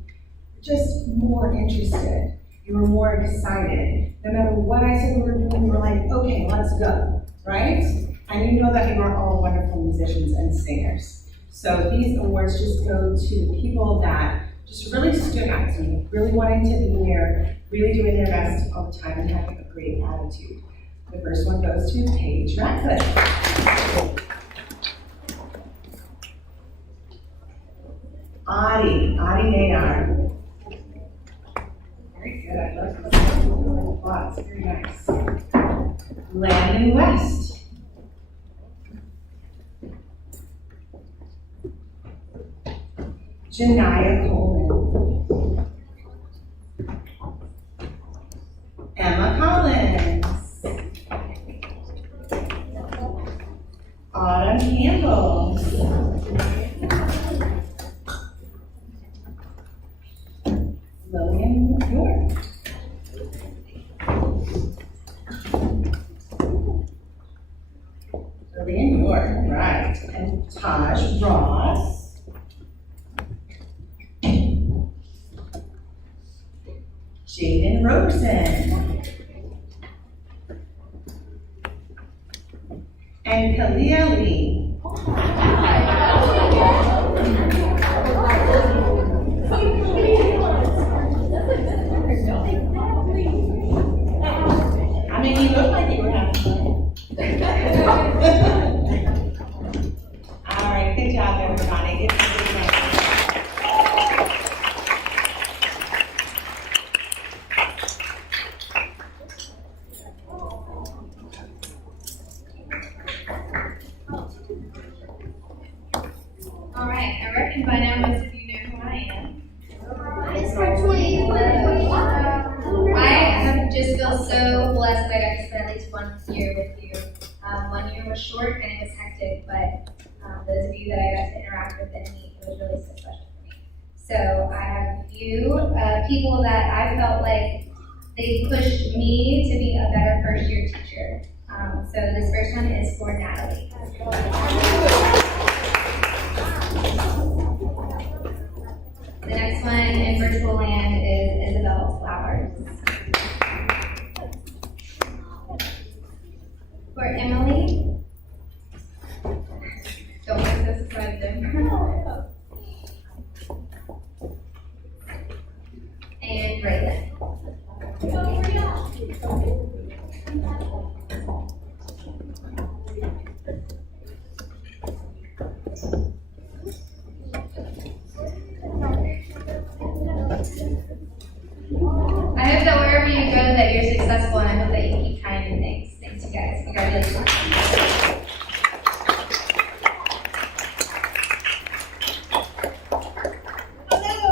just more interested. You were more excited. No matter what I said we were doing, you were like, okay, let's go, right? And you know that we are all wonderful musicians and singers. So these awards just go to the people that just really stood out to me, really wanting to be there, really doing their best all the time and having a great attitude. The first one goes to Paige Ratcliffe. Adi Nadar. Very good, I love this. Lots, very nice. Landon West. Janiyah Coleman. Emma Collins. Autumn Campbell. Lillian York. Lillian York, right. And Taj Ross. Jaden Rosen. And Kalia Lee. I mean, you look like you were having fun. All right, good job, everybody. Give me a big round. All right, I reckon by now most of you know who I am. I just feel so blessed that I got to spend at least 1 year with you. 1 year was short and it was hectic, but those of you that I got to interact with and meet, it was really so special for me. So I have a few people that I felt like they pushed me to be a better first year teacher. So this first one is for Natalie. The next one in virtual land is Isabel Flowers. For Emily, don't let this aside them. And Raylan. I hope that wherever you go that you're successful, and I hope that you keep trying new things. Thanks, you guys. Congratulations. Hello.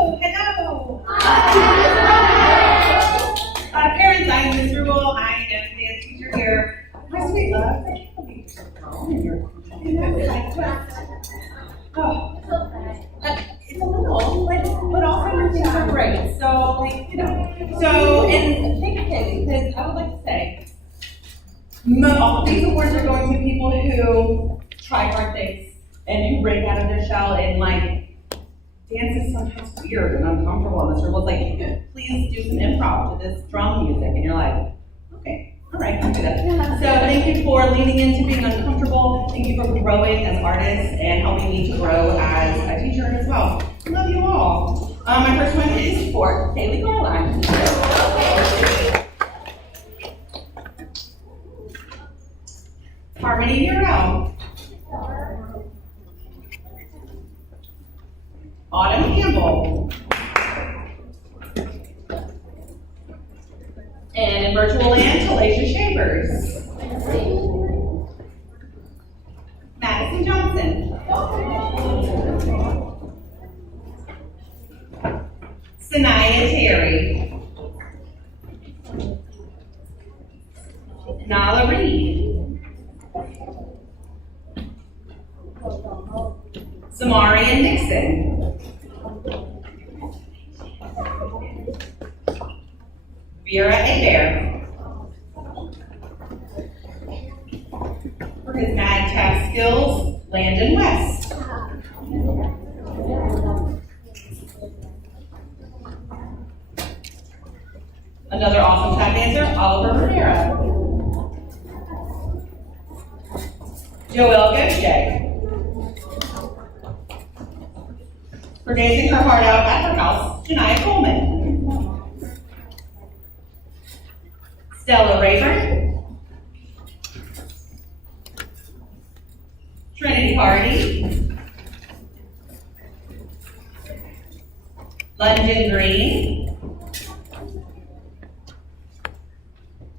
Karen Zion, Mr. Rule. I am the dance teacher here. My sweet love, I can't believe you're so grown and you're it's a little, but also your things are great. So, like, you know. So, and take a kid, because I would like to say, all these awards are going to people who try hard things and who break out of their shell and like dance is sometimes weird and uncomfortable. And this was like, please do some improv to this drum music, and you're like, okay, all right, I'll do that. So thank you for leaning into being uncomfortable. Thank you for growing as artists and helping me to grow as a teacher as well. I love you all. My first one is for Haley Garline. Harmony Murrell. Autumn Campbell. And in virtual land, Talasia Chambers. Madison Johnson. Sanaya Terry. Nala Reed. Samarian Nixon. Vera Adair. For his Mad Tap skills, Landon West. Another awesome tap dancer, Oliver Rivera. Joelle Gaucher. For dancing her heart out at her house, Janiyah Coleman. Stella Rayburn. Trinity Hardy. London Green.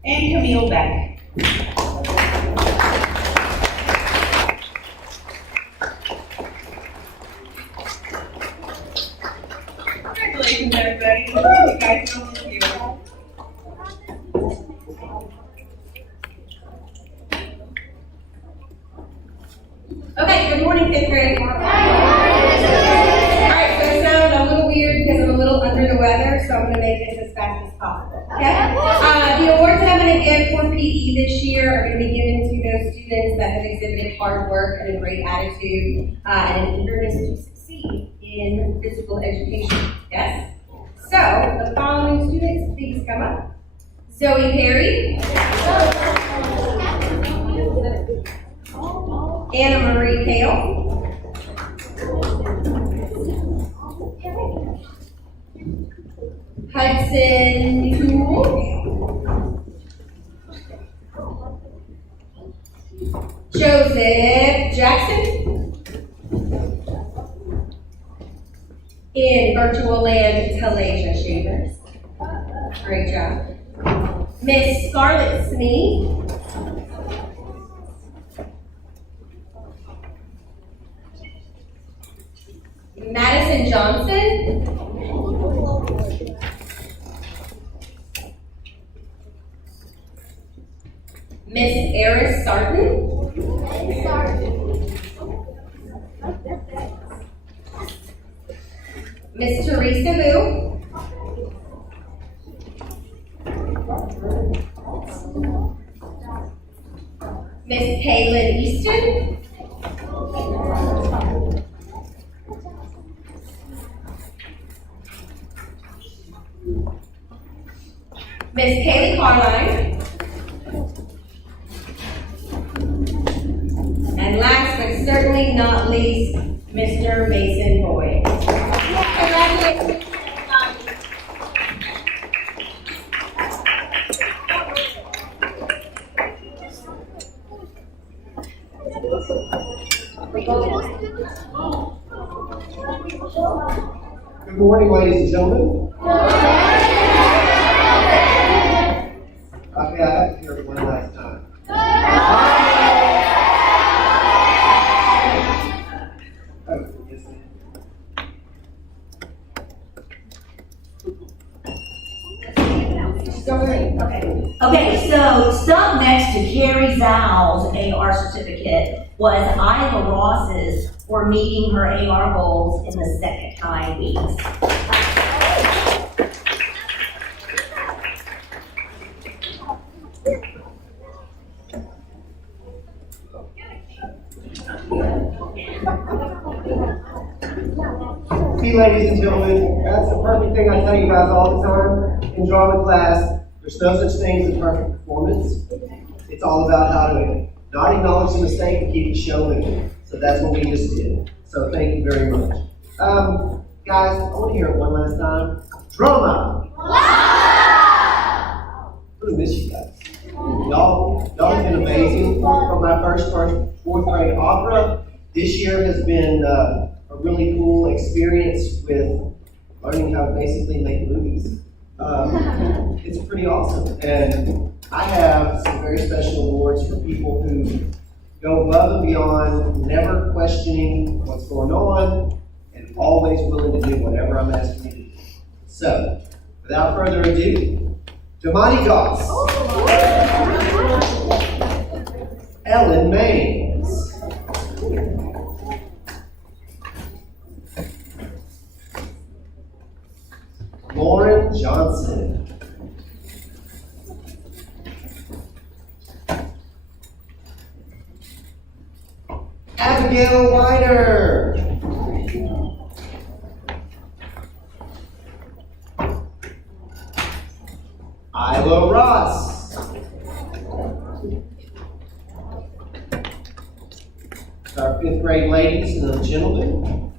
And Camille Beck. Congratulations, everybody. You guys know this year. Okay, good morning, fifth grade. Alright, so I sound a little weird because I'm a little under the weather, so I'm gonna make this as fast as possible, okay? The awards that I'm gonna give for PE this year are gonna be given to those students that have exhibited hard work and a great attitude, and an eagerness to succeed in physical education, yes? So, the following students, please come up. Zoe Perry. Anna Marie Hale. Hudson Toole. Joseph Jackson. In virtual land, Talasia Shavers. Great job. Miss Scarlett Smee. Madison Johnson. Miss Eris Sarton. Miss Teresa Vu. Miss Kaylin Easton. Miss Kaylee Carline. And last but certainly not least, Mr. Mason Boyd. Congratulations. Good morning, ladies and gentlemen. Okay, I have to hear it one last time. Oh, yes, ma'am. Okay, so stuck next to Carrie Zow's AR certificate was Ida Ross's for meeting her AR goals in the second 9 weeks. See, ladies and gentlemen, that's the perfect thing I tell you guys all the time in drama class. There's no such thing as a perfect performance. It's all about how to not acknowledge the mistake and keep it showing. So that's what we just did. So thank you very much. Guys, I want to hear it one last time. Drama! Wow! I'm gonna miss you guys. Y'all have been amazing. From my first fourth grade opera, this year has been a really cool experience with learning how to basically make movies. It's pretty awesome. And I have some very special awards for people who go above and beyond, never questioning what's going on, and always willing to do whatever I'm asking you to do. So, without further ado, Damani Goss, Ellen Maines, Lauren Johnson, Abigail Wider, Isla Ross, our fifth grade ladies and gentlemen,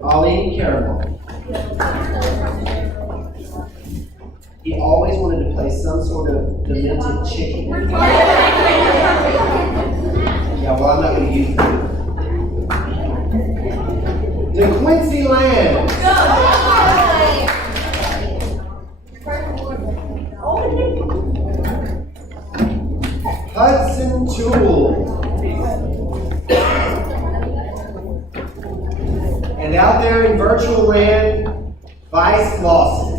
Ollie Caramel. He always wanted to play some sort of demented chicken. Yeah, well, I'm not going to use it. DeQuincy Land. Hudson Toole. And out there in virtual land, Vice Lawson.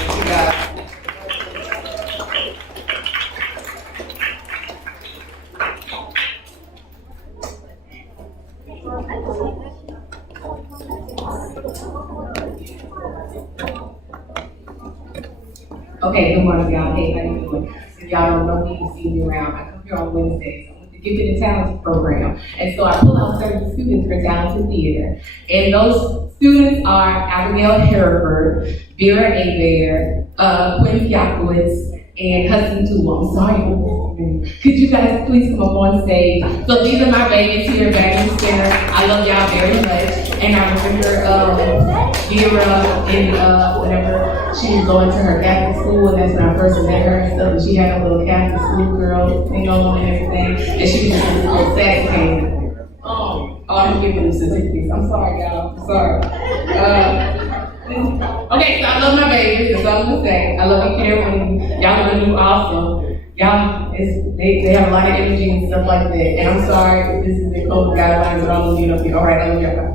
Thank you guys. Okay, good morning, y'all. Hey, how you doing? If y'all don't know me, you see me around. I come here on Wednesdays. I'm with the Gifted and Talented program. And so I pull out certain students for talented theater. And those students are Abigail Hereford, Vera Abear, Quinn Fiakowitz, and Hudson Tulo. I'm sorry. Could you guys please come up on stage? So these are my babies here back in the center. I love y'all very much. And I remember Vera in whenever she was going to her Catholic school, and that's when I first met her and stuff. And she had a little Catholic school girl thing on and everything. And she was just a little saxophone. I'm giving them certificates. I'm sorry, y'all. I'm sorry. Okay, so I love my babies. That's all I'm gonna say. I love you, Karen. Y'all are gonna do awesome. Y'all, they have a lot of energy and stuff like that. And I'm sorry if this is the COVID guidelines, but I'm gonna get up here. All right, I love y'all.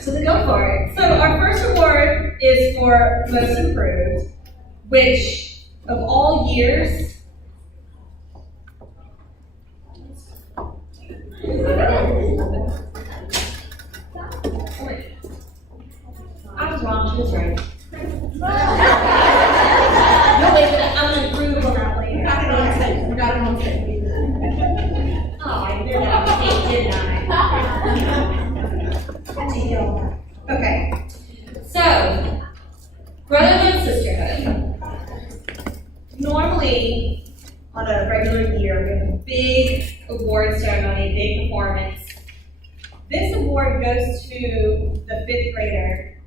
So then go for it. So our first award is for Most Improved, which of all years, I was wrong, she was right. No, wait, but I'm gonna improve on that later. I got it on second. Oh, I did that, didn't I? Okay, so brotherhood and sisterhood. Normally, on a regular year, we have a big award ceremony, a big performance. This award goes to the 5th grader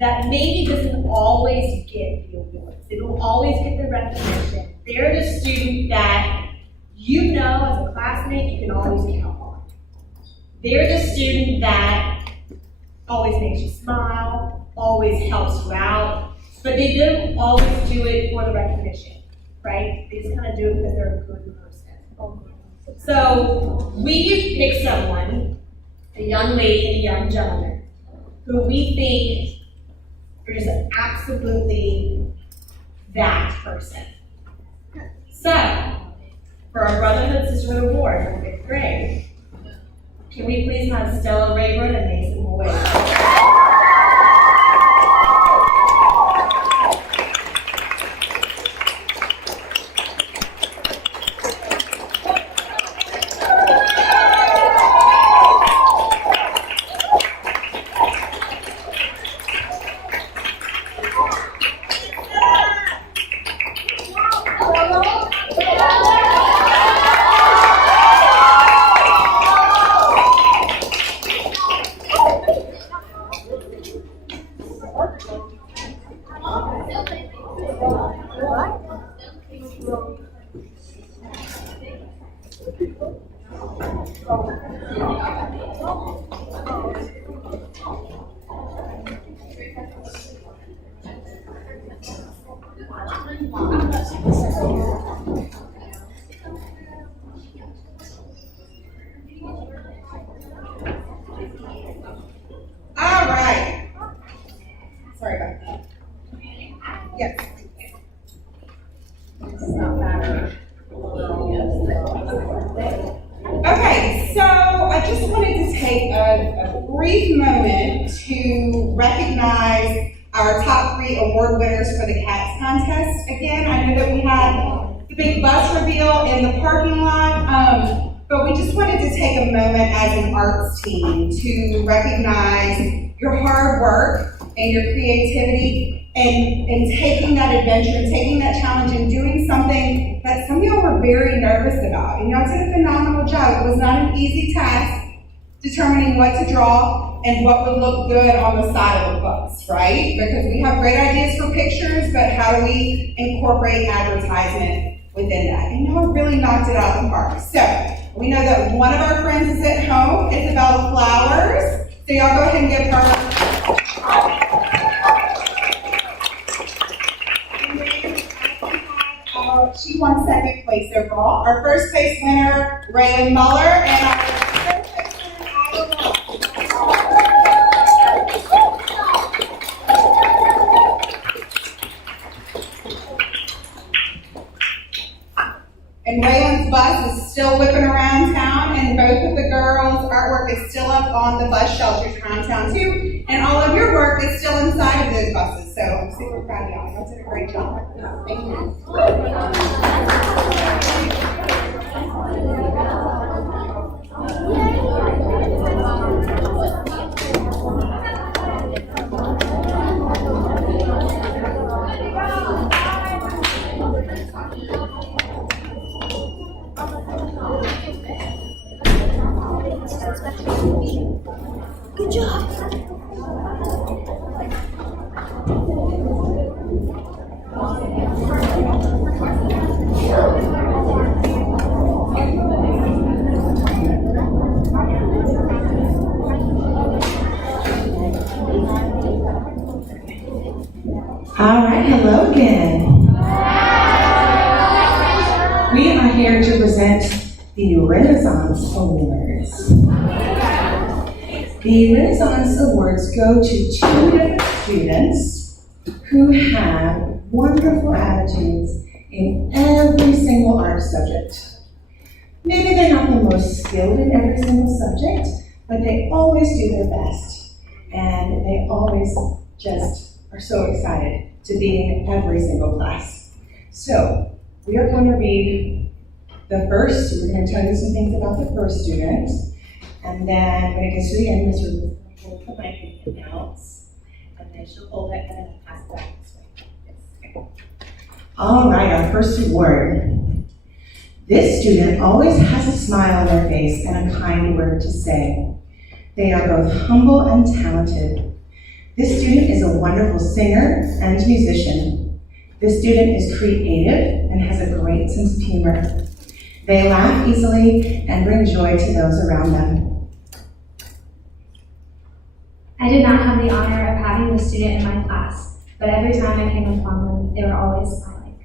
that maybe doesn't always get the awards. They don't always get the recognition. They're the student that you know as a classmate you can always count on. They're the student that always makes you smile, always helps you out, but they don't always do it for the recognition, right? They just kind of do it because they're a good person. So we pick someone, a young lady and a young gentleman, who we think are just absolutely that person. So, for our Brotherhood Sisterhood Award for 5th grade, can we please have Stella Rayburn and Mason Boyd? Okay, so I just wanted to take a brief moment to recognize our top 3 award winners for the CATS contest. Again, I know that we had the big bus reveal in the parking lot, but we just wanted to take a moment as an arts team to recognize your hard work and your creativity and taking that adventure, taking that challenge and doing something that some of y'all were very nervous about. And y'all did a phenomenal job. It was not an easy task determining what to draw and what would look good on the side of the bus, right? Because we have great ideas for pictures, but how do we incorporate advertisement within that? And y'all really knocked it out of the park. So we know that one of our friends is at home, Isabella Flowers. So y'all go ahead and give her. She won second place overall. Our first place winner, Raylan Muller, and our third place winner, Ida Wall. And Raylan's bus is still whipping around town, and both of the girls' artwork is still up on the bus shelters around town too, and all of your work is still inside of those buses. So I'm super proud of y'all. Y'all did a great job. Thank you. Good job. All right, hello again. We are here to present the Renaissance Awards. The Renaissance Awards go to 2 different students who have wonderful attitudes in every single art subject. Maybe they're not the most skilled in every single subject, but they always do their best. And they always just are so excited to be in every single class. So, we are going to read the first, we're going to tell you some things about the first student, and then when it gets to the end, Mr. will hold the mic and announce, and then she'll hold it and then pass it back this way. Yes. Okay. All right, our first award. This student always has a smile on their face and a kind word to say. They are both humble and talented. This student is a wonderful singer and musician. This student is creative and has a great sense of humor. They laugh easily and bring joy to those around them. I did not have the honor of having this student in my class, but every time I came upon them, they were always smiling.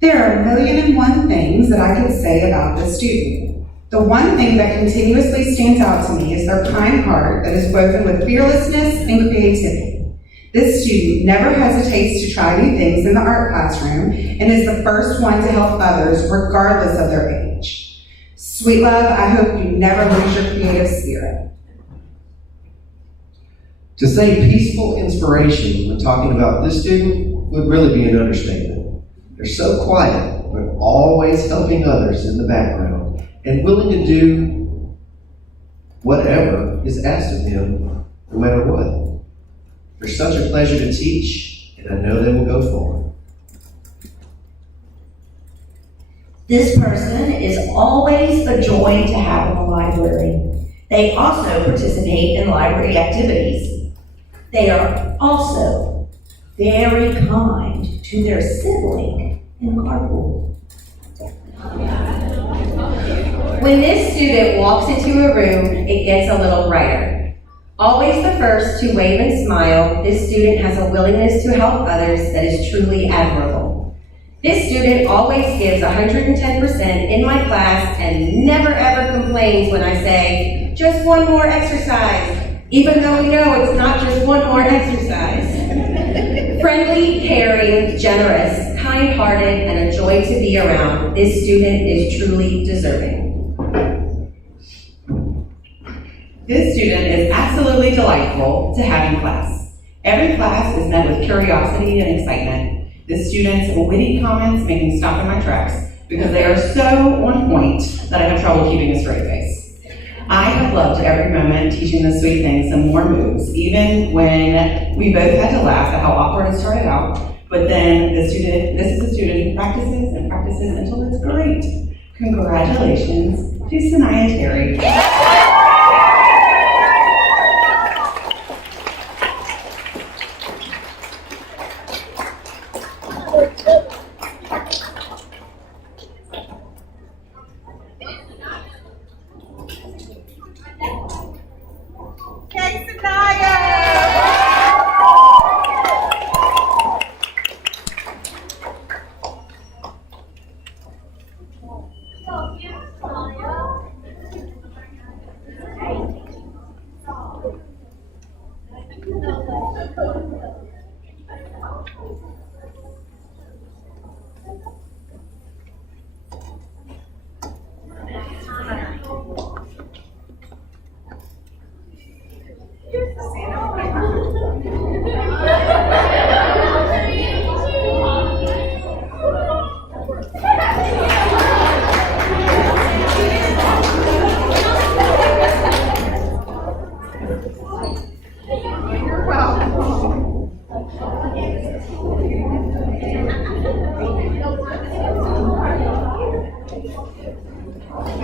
There are 1,000,001 things that I could say about this student. The one thing that continuously stands out to me is their kind heart that is woven with fearlessness and creativity. This student never hesitates to try new things in the art classroom and is the first one to help others regardless of their age. Sweet love, I hope you never lose your creative spirit. To say peaceful inspiration when talking about this student would really be an understatement. They're so quiet, but always helping others in the background and willing to do whatever is asked of them, no matter what. They're such a pleasure to teach, and I know they will go far. This person is always a joy to have in the library. They also participate in library activities. They are also very kind to their sibling in carpool. When this student walks into a room, it gets a little brighter. Always the first to wave and smile, this student has a willingness to help others that is truly admirable. This student always gives 110% in my class and never ever complains when I say, just one more exercise, even though we know it's not just one more exercise. Friendly, caring, generous, kind-hearted, and a joy to be around, this student is truly deserving. This student is absolutely delightful to have in class. Every class is met with curiosity and excitement. This student's witty comments make me stop in my tracks because they are so on point that I have trouble keeping a straight face. I have loved every moment teaching this sweet thing some more moves, even when we both had to laugh at how awkward it started out. But then this is a student who practices and practices until it's great. Congratulations to Sanaya Terry. Okay, Sanaya.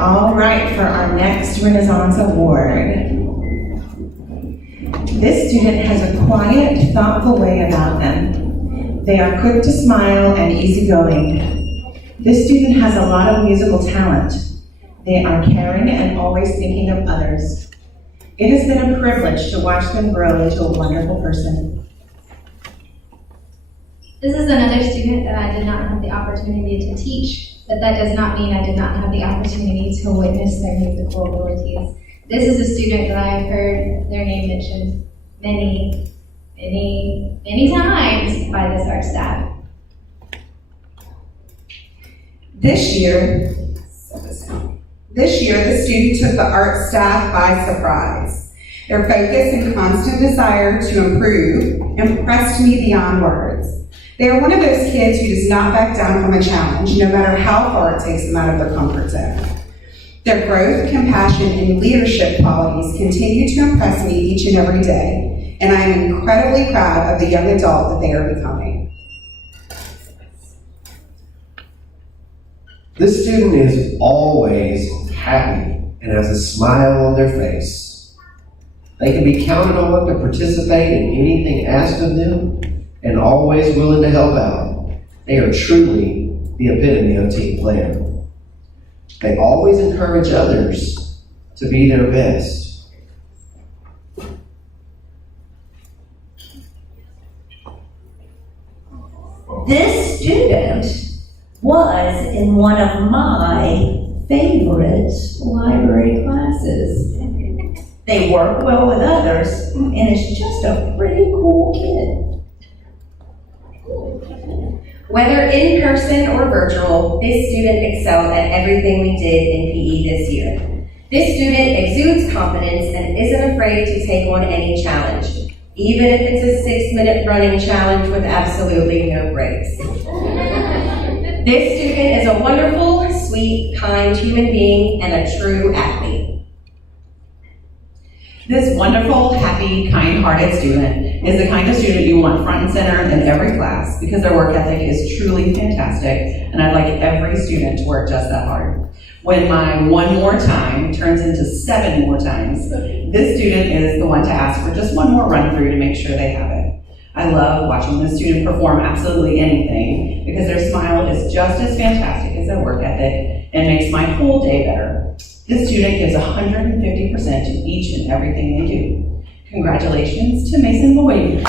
All right, for our next Renaissance Award. This student has a quiet, thoughtful way about them. They are quick to smile and easygoing. This student has a lot of musical talent. They are caring and always thinking of others. It has been a privilege to watch them grow into a wonderful person. This is another student that I did not have the opportunity to teach, but that does not mean I did not have the opportunity to witness their musical abilities. This is a student that I have heard their name mentioned many times by this art staff. This year, the student took the art staff by surprise. Their focus and constant desire to improve impressed me beyond words. They are one of those kids who does not back down from a challenge, no matter how far it takes them out of their comfort zone. Their growth, compassion, and leadership qualities continue to impress me each and every day, and I am incredibly proud of the young adult that they are becoming. This student is always happy and has a smile on their face. They can be counted on to participate in anything asked of them and always willing to help out. They are truly the epitome of team player. They always encourage others to be their best. This student was in one of my favorite library classes. They work well with others, and is just a pretty cool kid. Whether in person or virtual, this student excelled at everything we did in PE this year. This student exudes confidence and isn't afraid to take on any challenge, even if it's a 6-minute running challenge with absolutely no breaks. This student is a wonderful, sweet, kind human being and a true athlete. This wonderful, happy, kind-hearted student is the kind of student you want front and center in every class because their work ethic is truly fantastic, and I'd like every student to work just that hard. When my one more time turns into 7 more times, this student is the one to ask for just one more run through to make sure they have it. I love watching this student perform absolutely anything because their smile is just as fantastic as their work ethic and makes my whole day better. This student gives 150% to each and everything they do. Congratulations to Mason Boyd.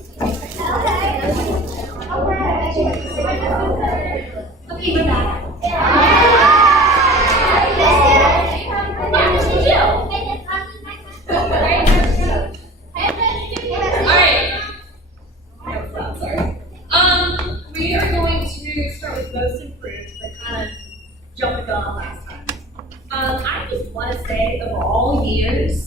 Okay, we're back. We are going to start with most improved, but kind of jumped the gun on last time. I just want to say, of all years,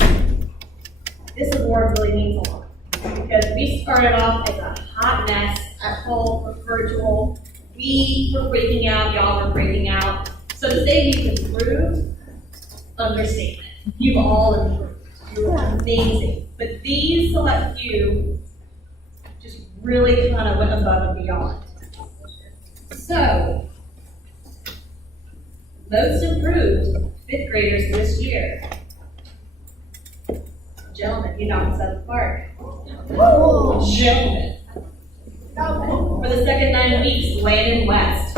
this award really means a lot. Because we started off as a hot mess at home with virtual. We were freaking out, y'all were freaking out. So to say we've improved, understatement. You've all improved. You're amazing. But these select few just really kind of went above and beyond. So, most improved fifth graders this year. Gentlemen, you knocked us out of the park. Gentlemen. For the second 9 weeks, Landon West.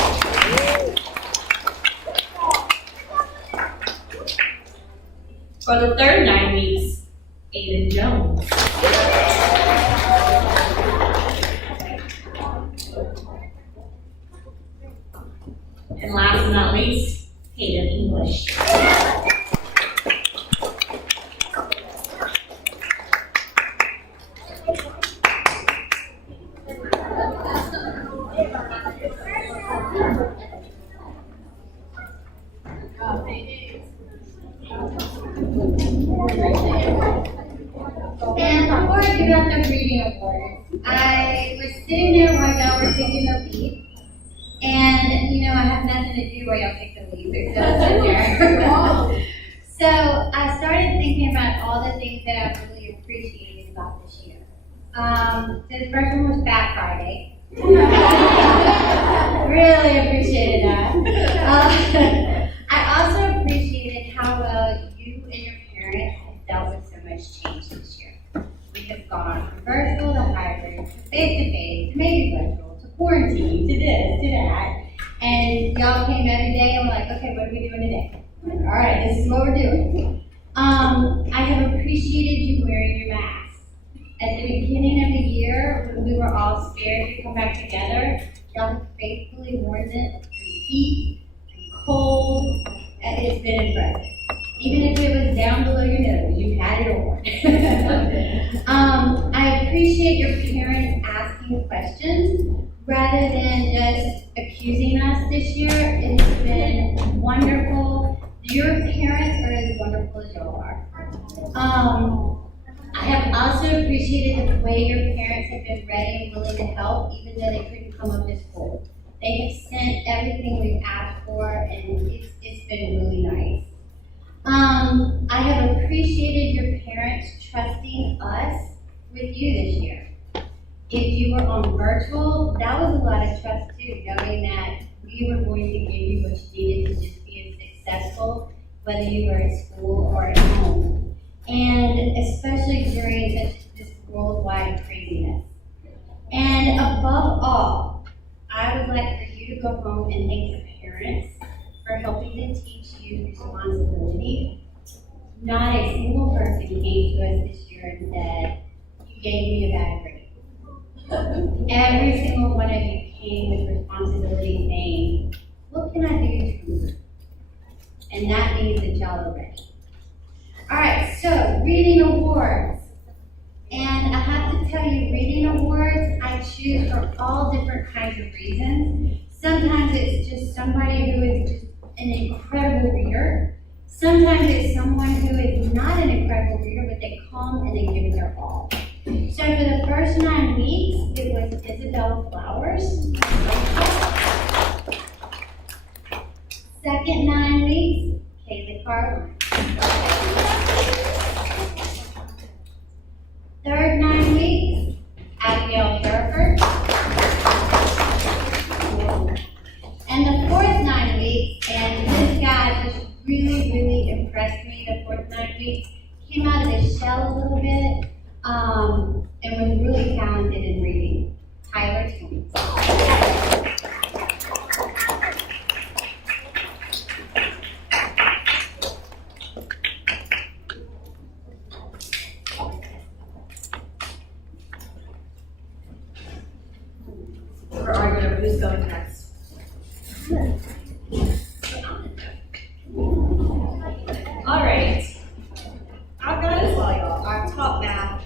For the third 9 weeks, Aiden Jones. And last but not least, Hayden English. And before I give out the reading awards, I was sitting there while y'all were taking the lead. And, you know, I have nothing to do while y'all take the lead, except sit there. So I started thinking about all the things that I really appreciated about this year. The first one was Fat Friday. Really appreciated that. I also appreciated how well you and your parents have dealt with so much change this year. We have gone from virtual to hybrid, to face-to-face, to maybe virtual, to quarantine, to this, to that. And y'all came every day and were like, okay, what are we doing today? I'm like, all right, this is what we're doing. I have appreciated you wearing your mask. At the beginning of the year, when we were all scared to come back together, y'all have faithfully worn it through heat, through cold, and it's been impressive. Even if it was down below your nose, you had it on. I appreciate your parents asking questions rather than just accusing us this year. It has been wonderful. Your parents are as wonderful as y'all are. I have also appreciated the way your parents have been ready and willing to help, even though they couldn't come up to school. They have sent everything we've asked for, and it's been really nice. I have appreciated your parents trusting us with you this year. If you were on virtual, that was a lot of trust too, knowing that we were going to give you what you needed to just be as successful, whether you were at school or at home. And especially during this worldwide craziness. And above all, I would like for you to go home and thank your parents for helping to teach you responsibility. Not a single person came to us this year and said, you gave me a bad grade. Every single one of you came with responsibility saying, what can I do to improve? And that means that y'all are ready. All right, so reading awards. And I have to tell you, reading awards, I choose for all different kinds of reasons. Sometimes it's just somebody who is just an incredible reader. Sometimes it's someone who is not an incredible reader, but they come and they give it their all. So for the first 9 weeks, it was Isabella Flowers. Second 9 weeks, Kaylee Carlin. Third 9 weeks, Abigail Hereford. And the fourth 9 weeks, and this guy just really, really impressed me the fourth 9 weeks, came out of his shell a little bit, and was really talented in reading. Tyler Toombs. who's going next. All right. I've got to tell y'all, I've taught math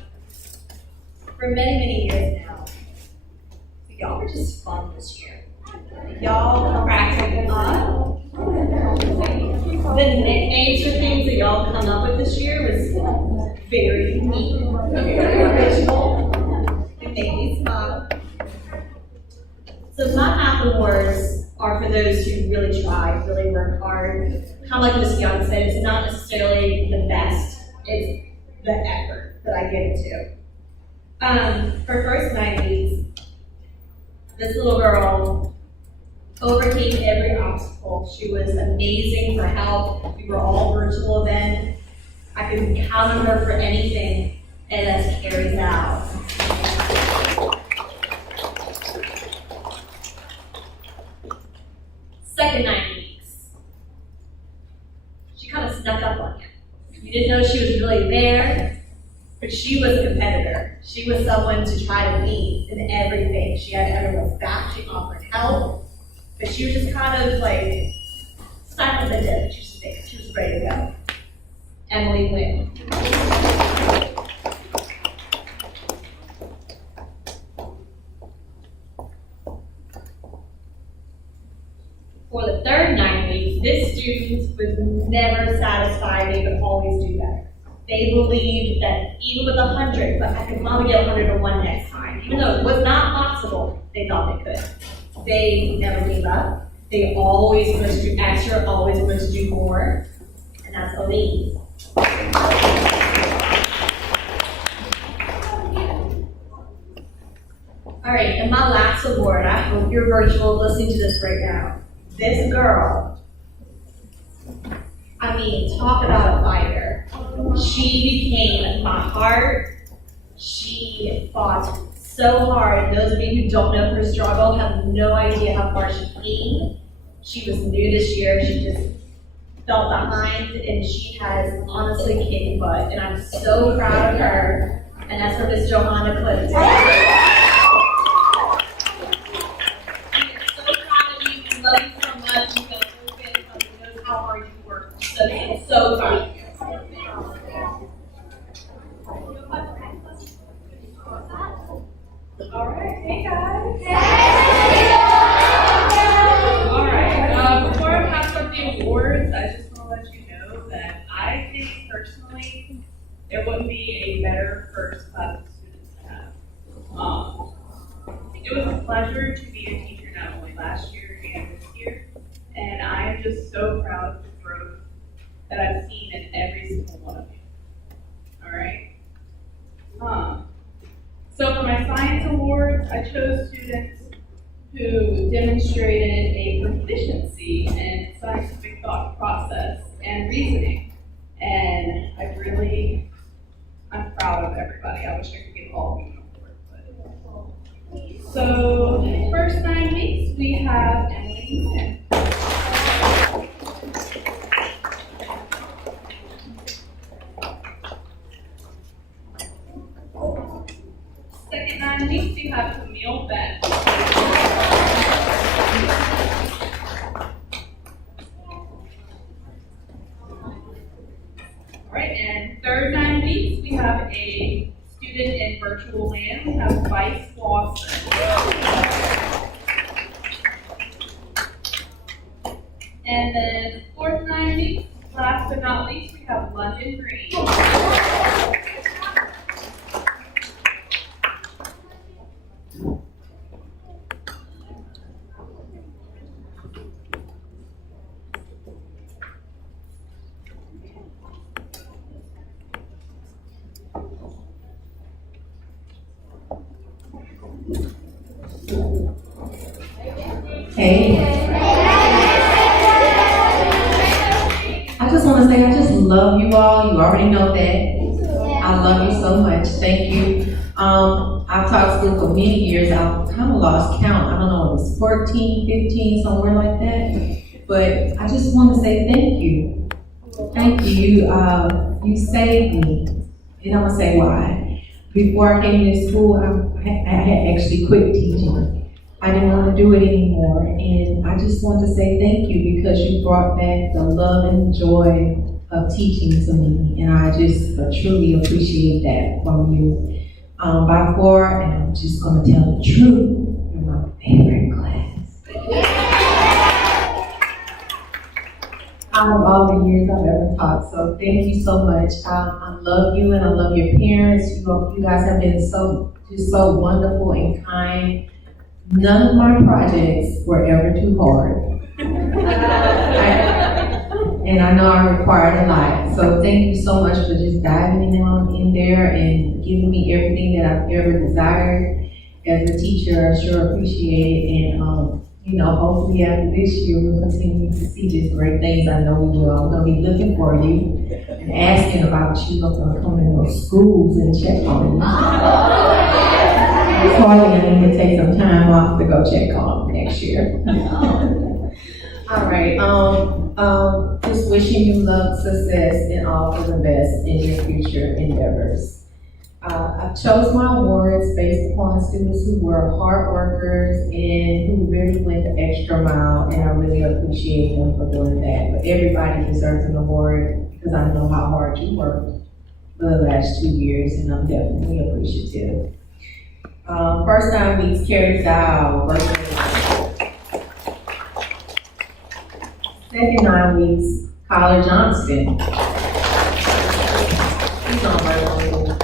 for many, many years now. So y'all were just fun this year. Y'all cracked up. The nicknames for things that y'all come up with this year was very unique, very original. It made me smile. So my math awards are for those who really try, really work hard. Kind of like Ms. Young said, it's not necessarily the best, it's the effort that I give it to. For first 9 weeks, this little girl overcame every obstacle. She was amazing for help. We were all virtual then. I could count on her for anything, and that's Carrie's out. Second 9 weeks, she kind of snuck up on you. You didn't know she was really there, but she was a competitor. She was someone to try to beat in everything. She had everyone's back, she offered help, but she was just kind of like silent and dead. She was there, she was ready to go. Emily win. For the third 9 weeks, this student was never satisfied, they would always do better. They believed that even with 100, but I could probably get 101 next time. Even though it was not possible, they thought they could. They never gave up. They always wanted to do extra, always wanted to do more. And that's Elise. All right, and my last award, I hope you're virtual listening to this right now. This girl, I mean, talk about a fighter. She became my heart. She fought so hard. And those of you who don't know her struggle have no idea how far she came. She was new this year. She just fell behind, and she has honestly kicked butt. And I'm so proud of her. And that's for Miss Johanna Clinton. So fun. All right, hey guys. All right, before I pass up the awards, I just want to let you know that I think personally there wouldn't be a better first class of students to have. It was a pleasure to be a teacher not only last year and this year, and I am just so proud of the growth that I've seen in every single one of you. All right. So for my science awards, I chose students who demonstrated a proficiency in scientific thought process and reasoning. And I'm proud of everybody. I wish I could give all of you an award. But. So first 9 weeks, we have Emily Smith. Second 9 weeks, you have Camille Beck. All right, and third 9 weeks, we have a student in virtual land. We have Vice Lawson. And then fourth 9 weeks, last but not least, we have London Green. Hey. I just want to say I just love you all. You already know that. I love you so much. Thank you. I've taught school for many years. I've kind of lost count. I don't know, it was 14, 15, somewhere like that. But I just want to say thank you. Thank you. You saved me. And I'm going to say why. Before I came to school, I had actually quit teaching. I didn't want to do it anymore. And I just want to say thank you because you brought back the love and joy of teaching to me. And I just truly appreciate that from you. By far, and I'm just going to tell the truth, you're my favorite class. Out of all the years I've ever taught, so thank you so much. I love you and I love your parents. You guys have been so wonderful and kind. None of my projects were ever too hard. And I know I required a lot. So thank you so much for just diving on in there and giving me everything that I've ever desired as a teacher. I sure appreciate it. And hopefully after this year we'll continue to see just great things. I know we will. I'm gonna be looking for you and asking about you. I'm gonna come in those schools and check on you. Probably I need to take some time off to go check on next year. All right. Just wishing you love, success, and all for the best in your future endeavors. I chose my awards based upon students who were hard workers and who really went the extra mile, and I really appreciate them for doing that. But everybody deserves an award because I know how hard you worked for the last 2 years, and I'm definitely appreciative. First 9 weeks, Carrie Dow. Second 9 weeks, Kyler Johnston. He's on my level.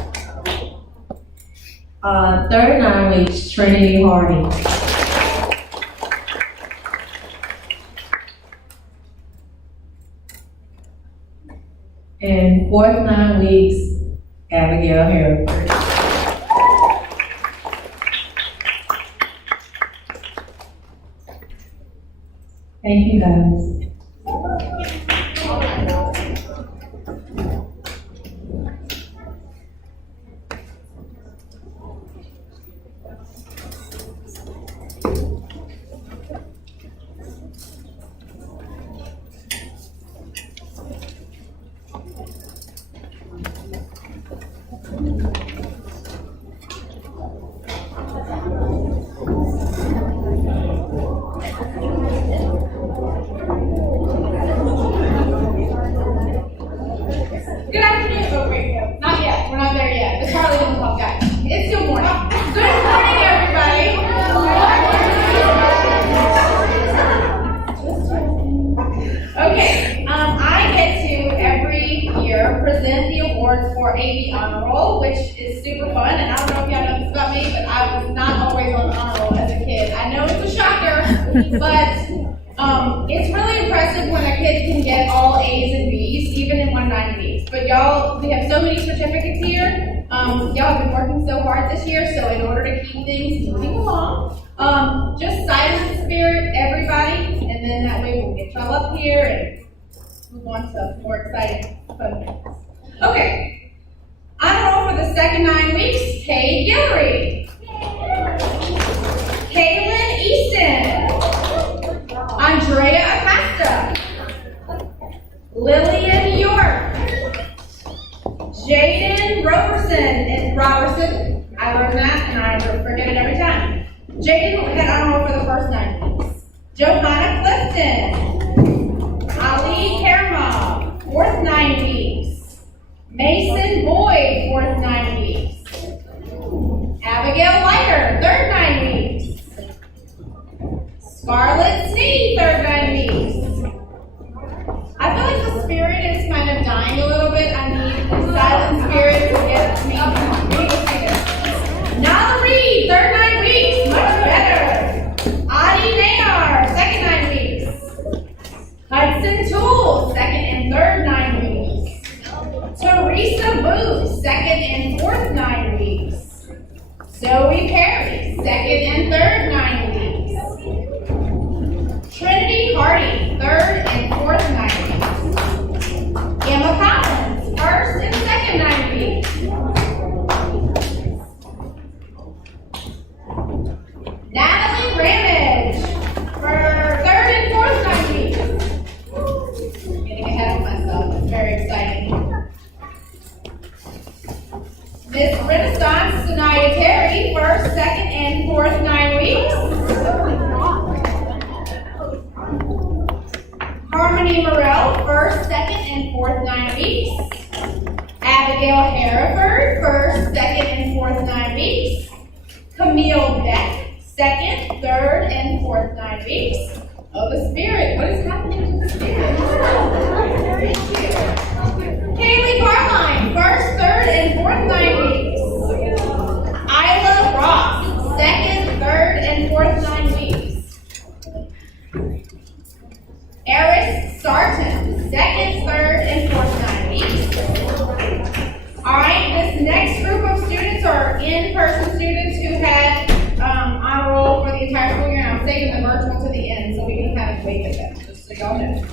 Third 9 weeks, Trinity Hardy. And fourth 9 weeks, Abigail Harrison. Thank you guys. Good afternoon. Oh, wait, not yet. We're not there yet. It's hardly 1 o'clock, guys. It's still morning. Good morning, everybody. Okay, I get to every year present the awards for AP Honor Roll, which is super fun. And I don't know if y'all know this about me, but I was not always on the honor roll as a kid. I know it's a shocker, but it's really impressive when a kid can get all A's and B's, even in 190s. But y'all, we have so many certificates here. Y'all have been working so hard this year, so in order to keep things moving along, just silent spirit, everybody, and then that way we'll get y'all up here and move on to more exciting fun things. Okay, honor roll for the second 9 weeks, Kay Guillory, Kaylin Easton, Andrea Acosta, Lillian York, Jaden Robertson, I learned that and I forget it every time. Jaden had honor roll for the first 9 weeks. Johanna Clifton, Ali Karamov, fourth 9 weeks. Mason Boyd, fourth 9 weeks. Abigail Leiter, third 9 weeks. Scarlett Snee, third 9 weeks. I feel like the spirit is kind of dying a little bit. I need the silent spirit to get me. Nala Reed, third 9 weeks, much better. Adi Nanar, second 9 weeks. Hudson Toole, second and third 9 weeks. Teresa Booth, second and fourth 9 weeks. Zoe Perry, second and third 9 weeks. Trinity Hardy, third and fourth 9 weeks. Emma Collins, first and second 9 weeks. Natalie Ramage, for third and fourth 9 weeks. Getting ahead of myself, it's very exciting. Miss Renaissance Sanaya Terry, first, second, and fourth 9 weeks. Harmony Morrell, first, second, and fourth 9 weeks. Abigail Hereford, first, second, and fourth 9 weeks. Camille Beck, second, third, and fourth 9 weeks. Oh, the spirit. What is happening to the spirit? Kaylee Carline, first, third, and fourth 9 weeks. Isla Ross, second, third, and fourth 9 weeks. Eris Sarton, second, third, and fourth 9 weeks. All right, this next group of students are in-person students who had honor roll for the entire school year, and I'm saving the virtual to the end so we can kind of wait with them, just so y'all know.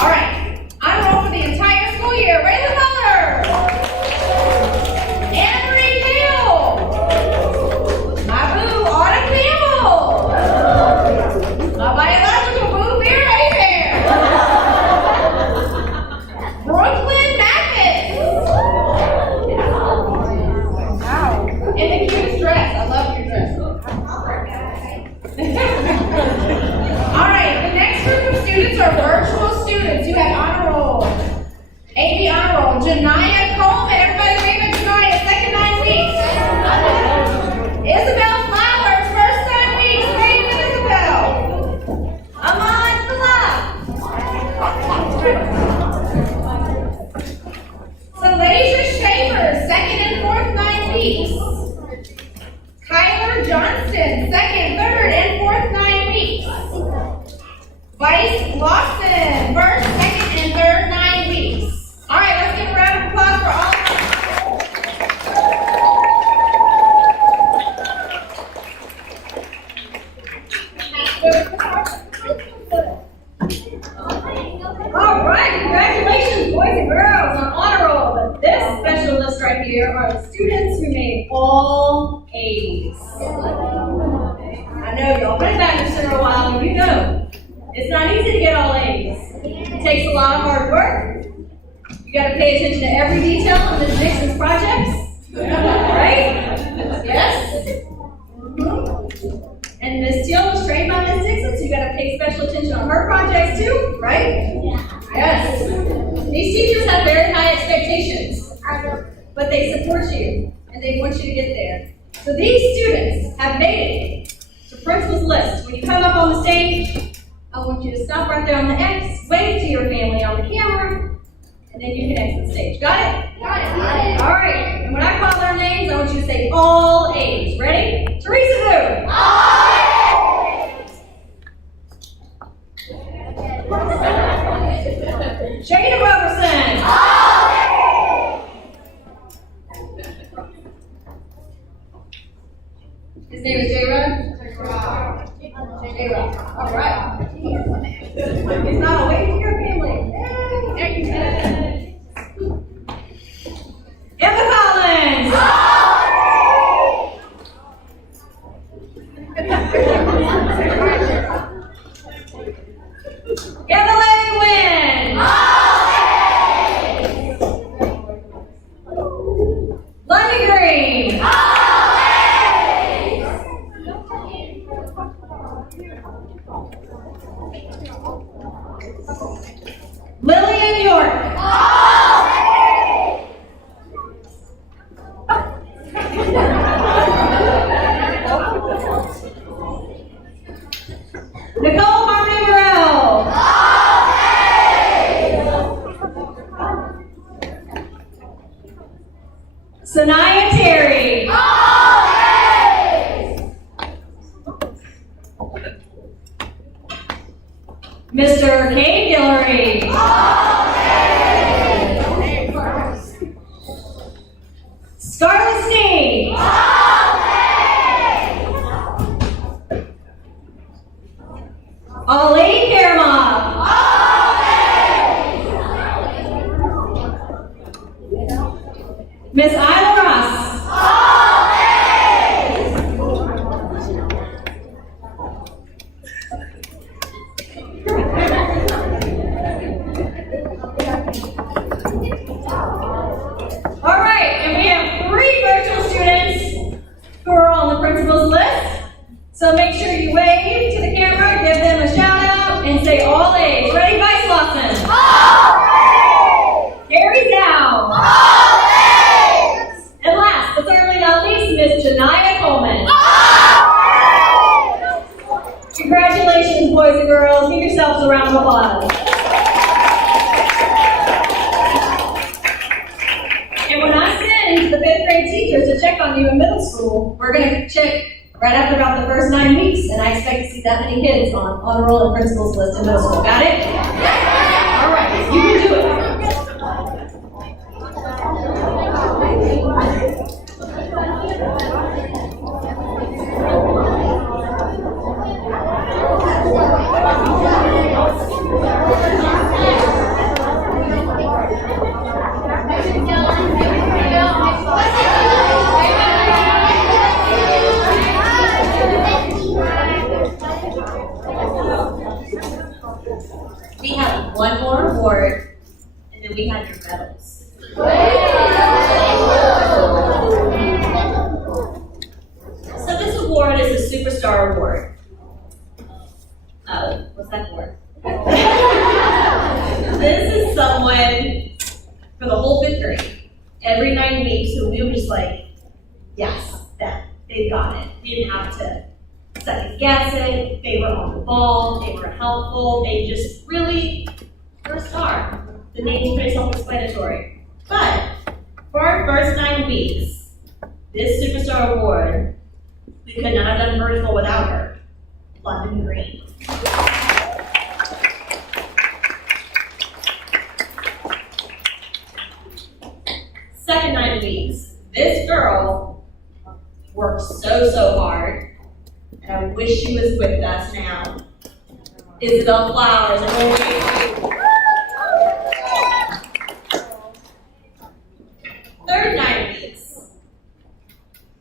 All right, honor roll for the entire school year. Raylan Muller, Anna Marie Hill, my boo, Autumn Campbell, my biological boo, Vera Abear, Brooklyn Mathis. In the cutest dress. I love your dress. All right, the next group of students are virtual students who had honor roll. AP honor roll. Janiyah Coleman. Everybody wave at Janiyah. Second 9 weeks. Isabel Flowers. First 9 weeks. Wave at Isabel. Amon Salah. Salasia Schaefer. Second and fourth 9 weeks. Kyler Johnston, second, third, and fourth 9 weeks. Vice Lawson, first, second, and third 9 weeks. All right, let's give a round of applause for all of All right, congratulations, boys and girls, on honor roll. But this special list right here are the students who made all A's. I know y'all been back for a while, and you know it's not easy to get all A's. It takes a lot of hard work. You got to pay attention to every detail of Ms. Dixon's projects, right? Yes. And Ms. Teal was trained by Ms. Dixon, so you got to pay special attention on her projects too, right? Yes. These teachers have very high expectations, but they support you and they want you to get there. So these students have made it to principal's list. When you come up on the stage, I want you to stop right there on the X, wave to your family on the camera, and then you can exit the stage. Got it? Got it. All right. And when I call their names, I want you to say all A's. Ready? Teresa who? All A's. Shayna Roberson. All A's. His name is J-Rod? J-Rod. All right. It's not a wave to your family. There you go. Emma Collins. Evelyn Wynn. Lundy Green. Lillian York. Nicole Harmony Morrell. Sanaya Terry. Mr. Kay Guillory. Scarlett Sneed. Ollie Fairmont. Miss Isla Ross. All right, and we have 3 virtual students who are on the principal's list. So make sure you wave to the camera, give them a shout out, and say all A's. Ready, Vice Lawson? check on you in middle school. We're gonna check right after about the first 9 weeks, and I expect to see that many kids on honor roll and principals list in middle school. Got it? All right, you can do it. We have one more award, and then we have your medals. So this award is a superstar award. What's that for? This is someone for the whole 5th grade, every 9 weeks, who we were just like, yes, them. They got it. We didn't have to second guess it. They were on the ball. They were helpful. They just really were a star. The name's pretty self-explanatory. But for our first 9 weeks, this superstar award, we could not have done virtual without her. London Green. Second 9 weeks, this girl worked so hard. And I wish she was with us now. Isabel Flowers. Third 9 weeks.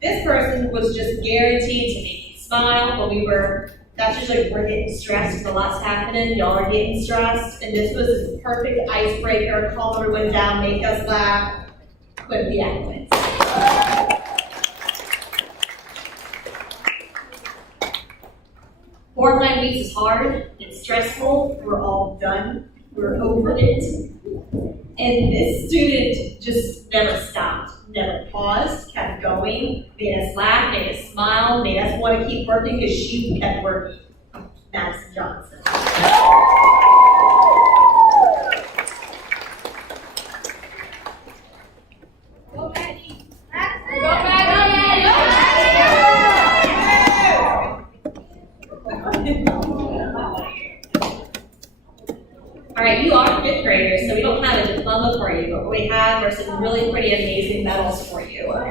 This person was just guaranteed to make you smile when that's usually we're getting stressed because a lot's happening. Y'all are getting stressed. And this was a perfect icebreaker, calm everyone down, make us laugh. Couldn't be adequate. Fourth 9 weeks is hard, it's stressful, we're all done, we're over it. And this student just never stopped, never paused, kept going, made us laugh, made us smile, made us want to keep working because she kept working. Madison Johnson. Go Maddie! All right, you are 5th graders, so we don't have a diploma for you, but what we have are some really pretty amazing medals for you. Are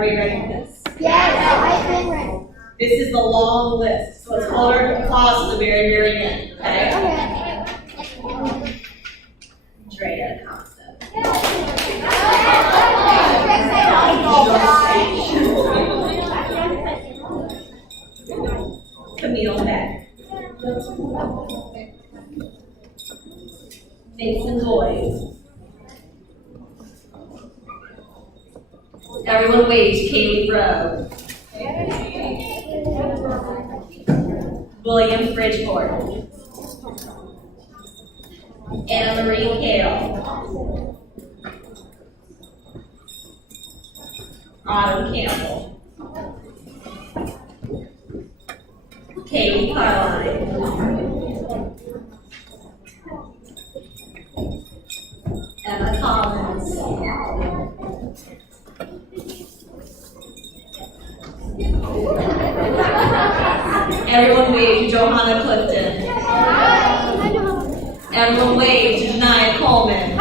we ready for this? Yes, I've been ready. This is the long list, so let's hold our applause to the very end, okay? Drea Costa. Camille Beck. Mason Boyd. Everyone wave to Kaylee Rowe. William Bridgeport. Anna Marie Hale. Autumn Campbell. Kaylee Carline. Emma Collins. Everyone wave to Johanna Clifton. Everyone wave to Janiyah Coleman.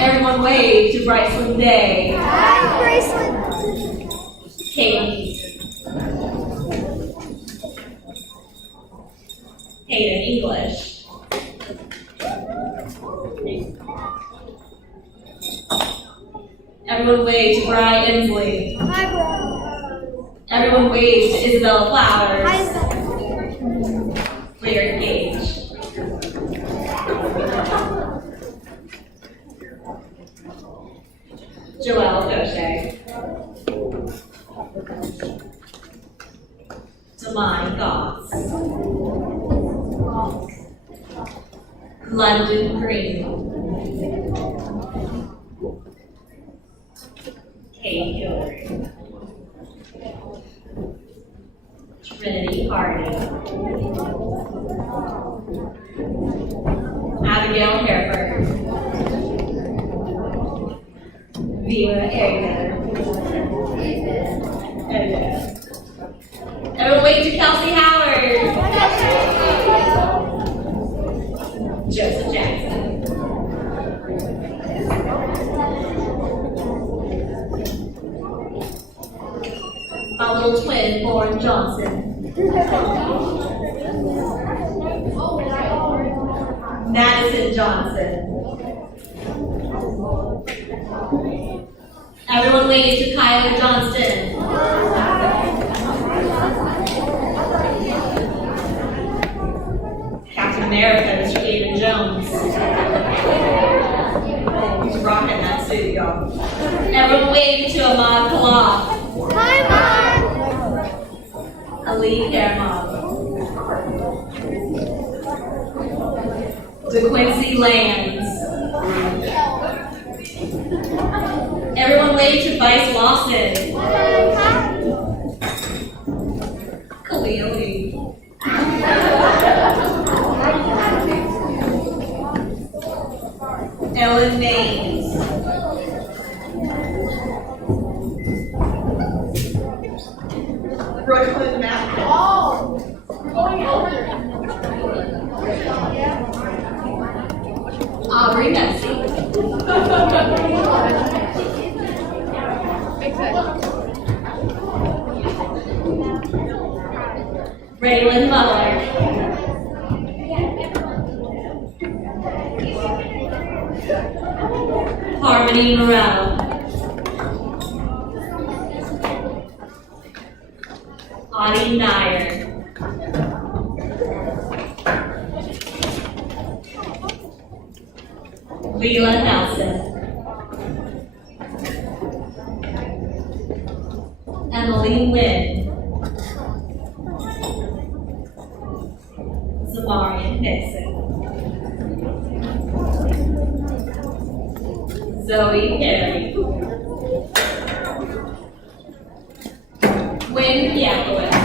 Everyone wave to Bryceland Day. Caitlin Easton. Hayden English. Everyone wave to Brian Inslee. Everyone wave to Isabella Flowers. Claire Gage. Joelle Gaucher. Demai Goss. London Green. Kate Hillary. Trinity Hardy. Abigail Hereford. Viva Ariel. Everyone wave to Kelsey Howard. Joseph Jackson. My little twin, Lauren Johnson. Madison Johnson. Everyone wave to Kyler Johnston. Captain America, Mr. David Jones. He's rocking that suit, y'all. Everyone wave to Ahmad Khalaf. Hi, Mom. Ali Karamov. DeQuincy Lands. Everyone wave to Vice Lawson. Khalil Lee. Ellen Maines. Brooklyn Matthews. Aubrey Messi. Raylan Muller. Harmony Morel. Audie Nyer. Leela Nelson. Emily Wynn. Zamarian Nixon. Zoe Perry. Wynn Piakowicz.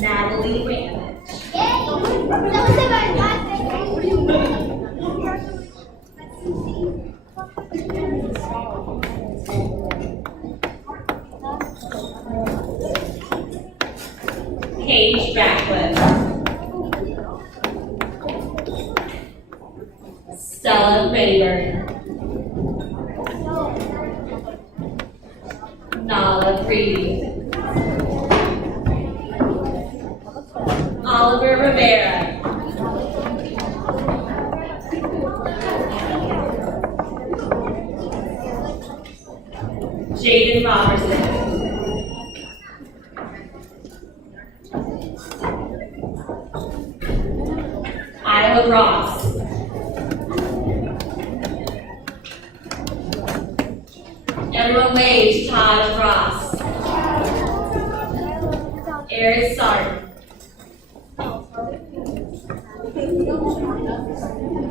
Natalie Ramage. Paige Ratcliffe. Stella Rayburn. Nala Freedy. Oliver Rivera. Jaden Robertson. Isla Ross. Everyone wave Taj Ross. Eris Sarton.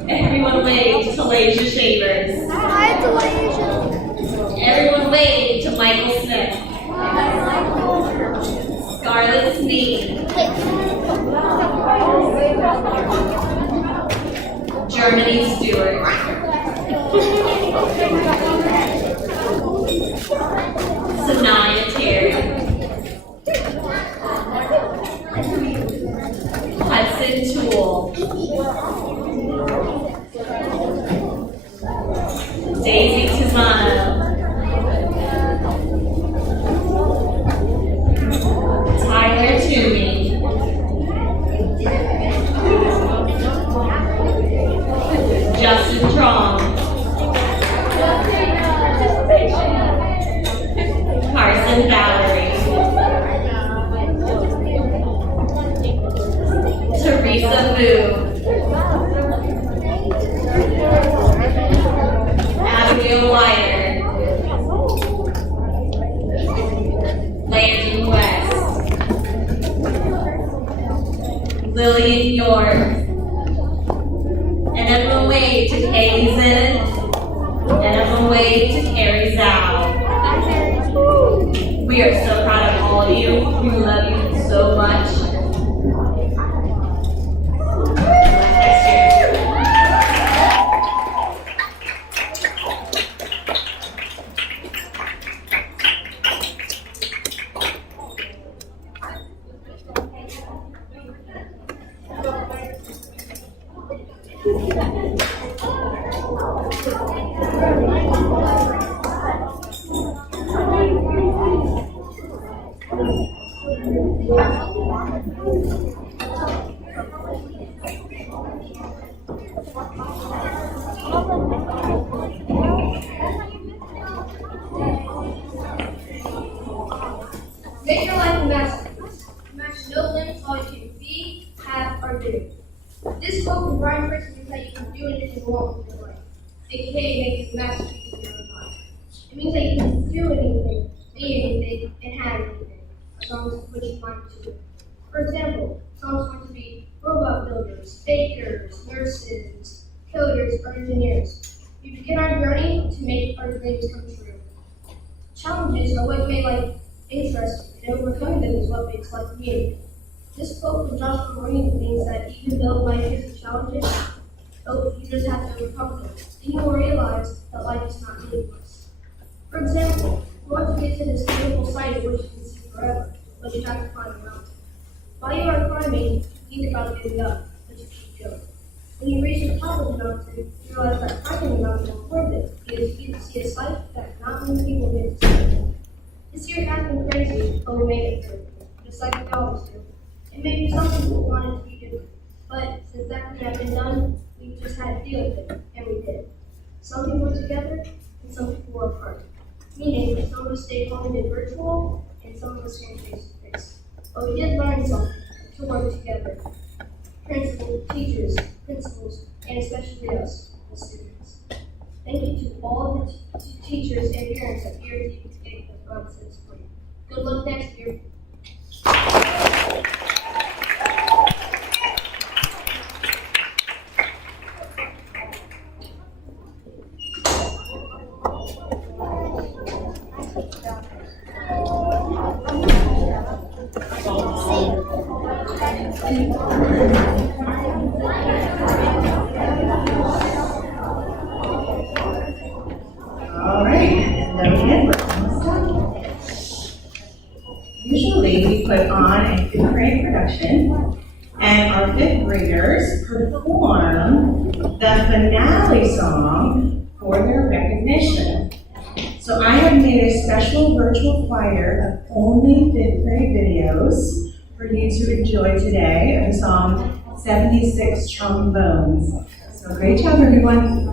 Everyone wave to Talasia Shavers. Hi, Talasia. Everyone wave to Michael Smith. Scarlett Sneed. Germany Stewart. Sanaya Terry. Hudson Toole. Daisy Tizano. Tyler Toomey. Justin Trong. Carson Valerie. Teresa Vu. Abigail Wider. Landon West. Lillian York. And everyone wave to Kaylee Zinn. And everyone wave to Carrie Zhao. We are so proud of all all of you. We love you so much. Make your life a masterpiece. Match no limits all you can be, have, or do. This quote from Brian Tracy means that you can do anything you want with your life, aka make a masterpiece in your own life. It means that you can do anything, be anything, and have anything, as long as you put your mind to it. For example, someone's going to be robot builders, bakers, nurses, coders, or engineers. We begin our journey to make our dreams come true. Challenges are what make life interesting, and overcoming them is what makes life meaningful. This quote from Joshua Marine means that even though life is a challenge, you just have to overcome them. Then you will realize that life is not meaningless. For example, you want to get to this beautiful site of which you can see forever, but you have to climb a mountain. While you are climbing, you think about getting up, but you keep going. When you reach the top of the mountain, you realize that climbing the mountain is worth it because you get to see a sight that not many people get to see. This year has been crazy, but we made it through, just like we always do. And maybe some people wanted to be different, but since that couldn't have been done, we just had to deal with it, and we did. Some people were together, and some people were apart. Meaning, some of us stayed home and did virtual, and some of us came face to face. But we did learn something, to work together. Principals, teachers, principals, and especially us, the students. Thank you to all the teachers and parents that we are able to get the funds this spring. Good luck next year. All right, hello again, we're almost done. Usually we put on a fifth grade production and our fifth graders perform the finale song for their recognition. So I have made a special virtual flyer of only fifth grade videos for you to enjoy today of the song 76 Trombones. So great job, everyone.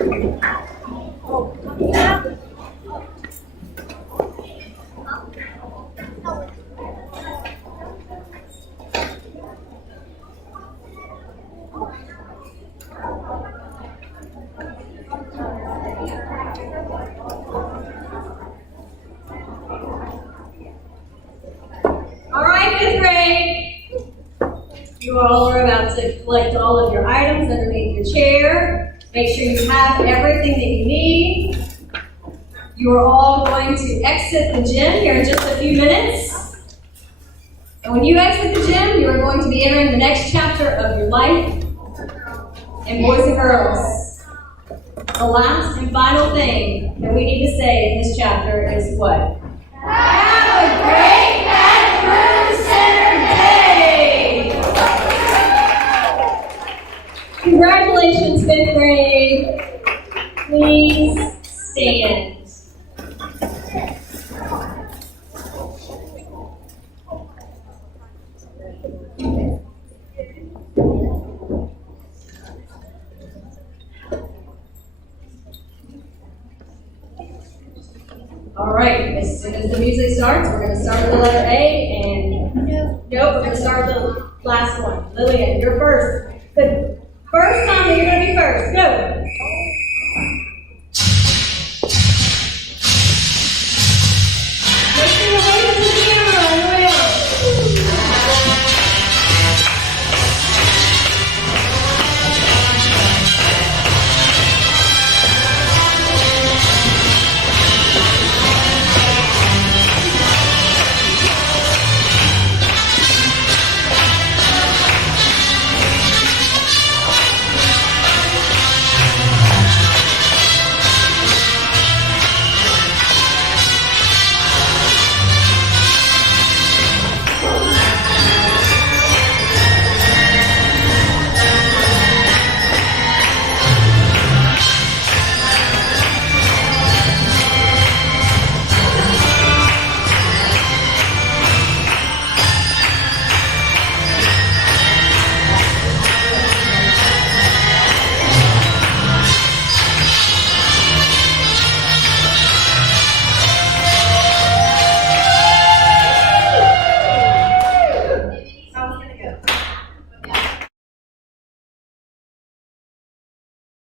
All right, fifth grade. You all are about to collect all of your items underneath your chair. Make sure you have everything that you need. You are all going to exit the gym here in just a few minutes. And when you exit the gym, you are going to be entering the next chapter of your life. And boys and girls, the last and final thing that we need to say in this chapter is what? Have a great Baton Rouge Center Day! Congratulations, fifth grade. Please stand. All right, as soon as the music starts, we're going to start with the letter A, and nope, we're going to start with the last one. Lillian, you're first. Good.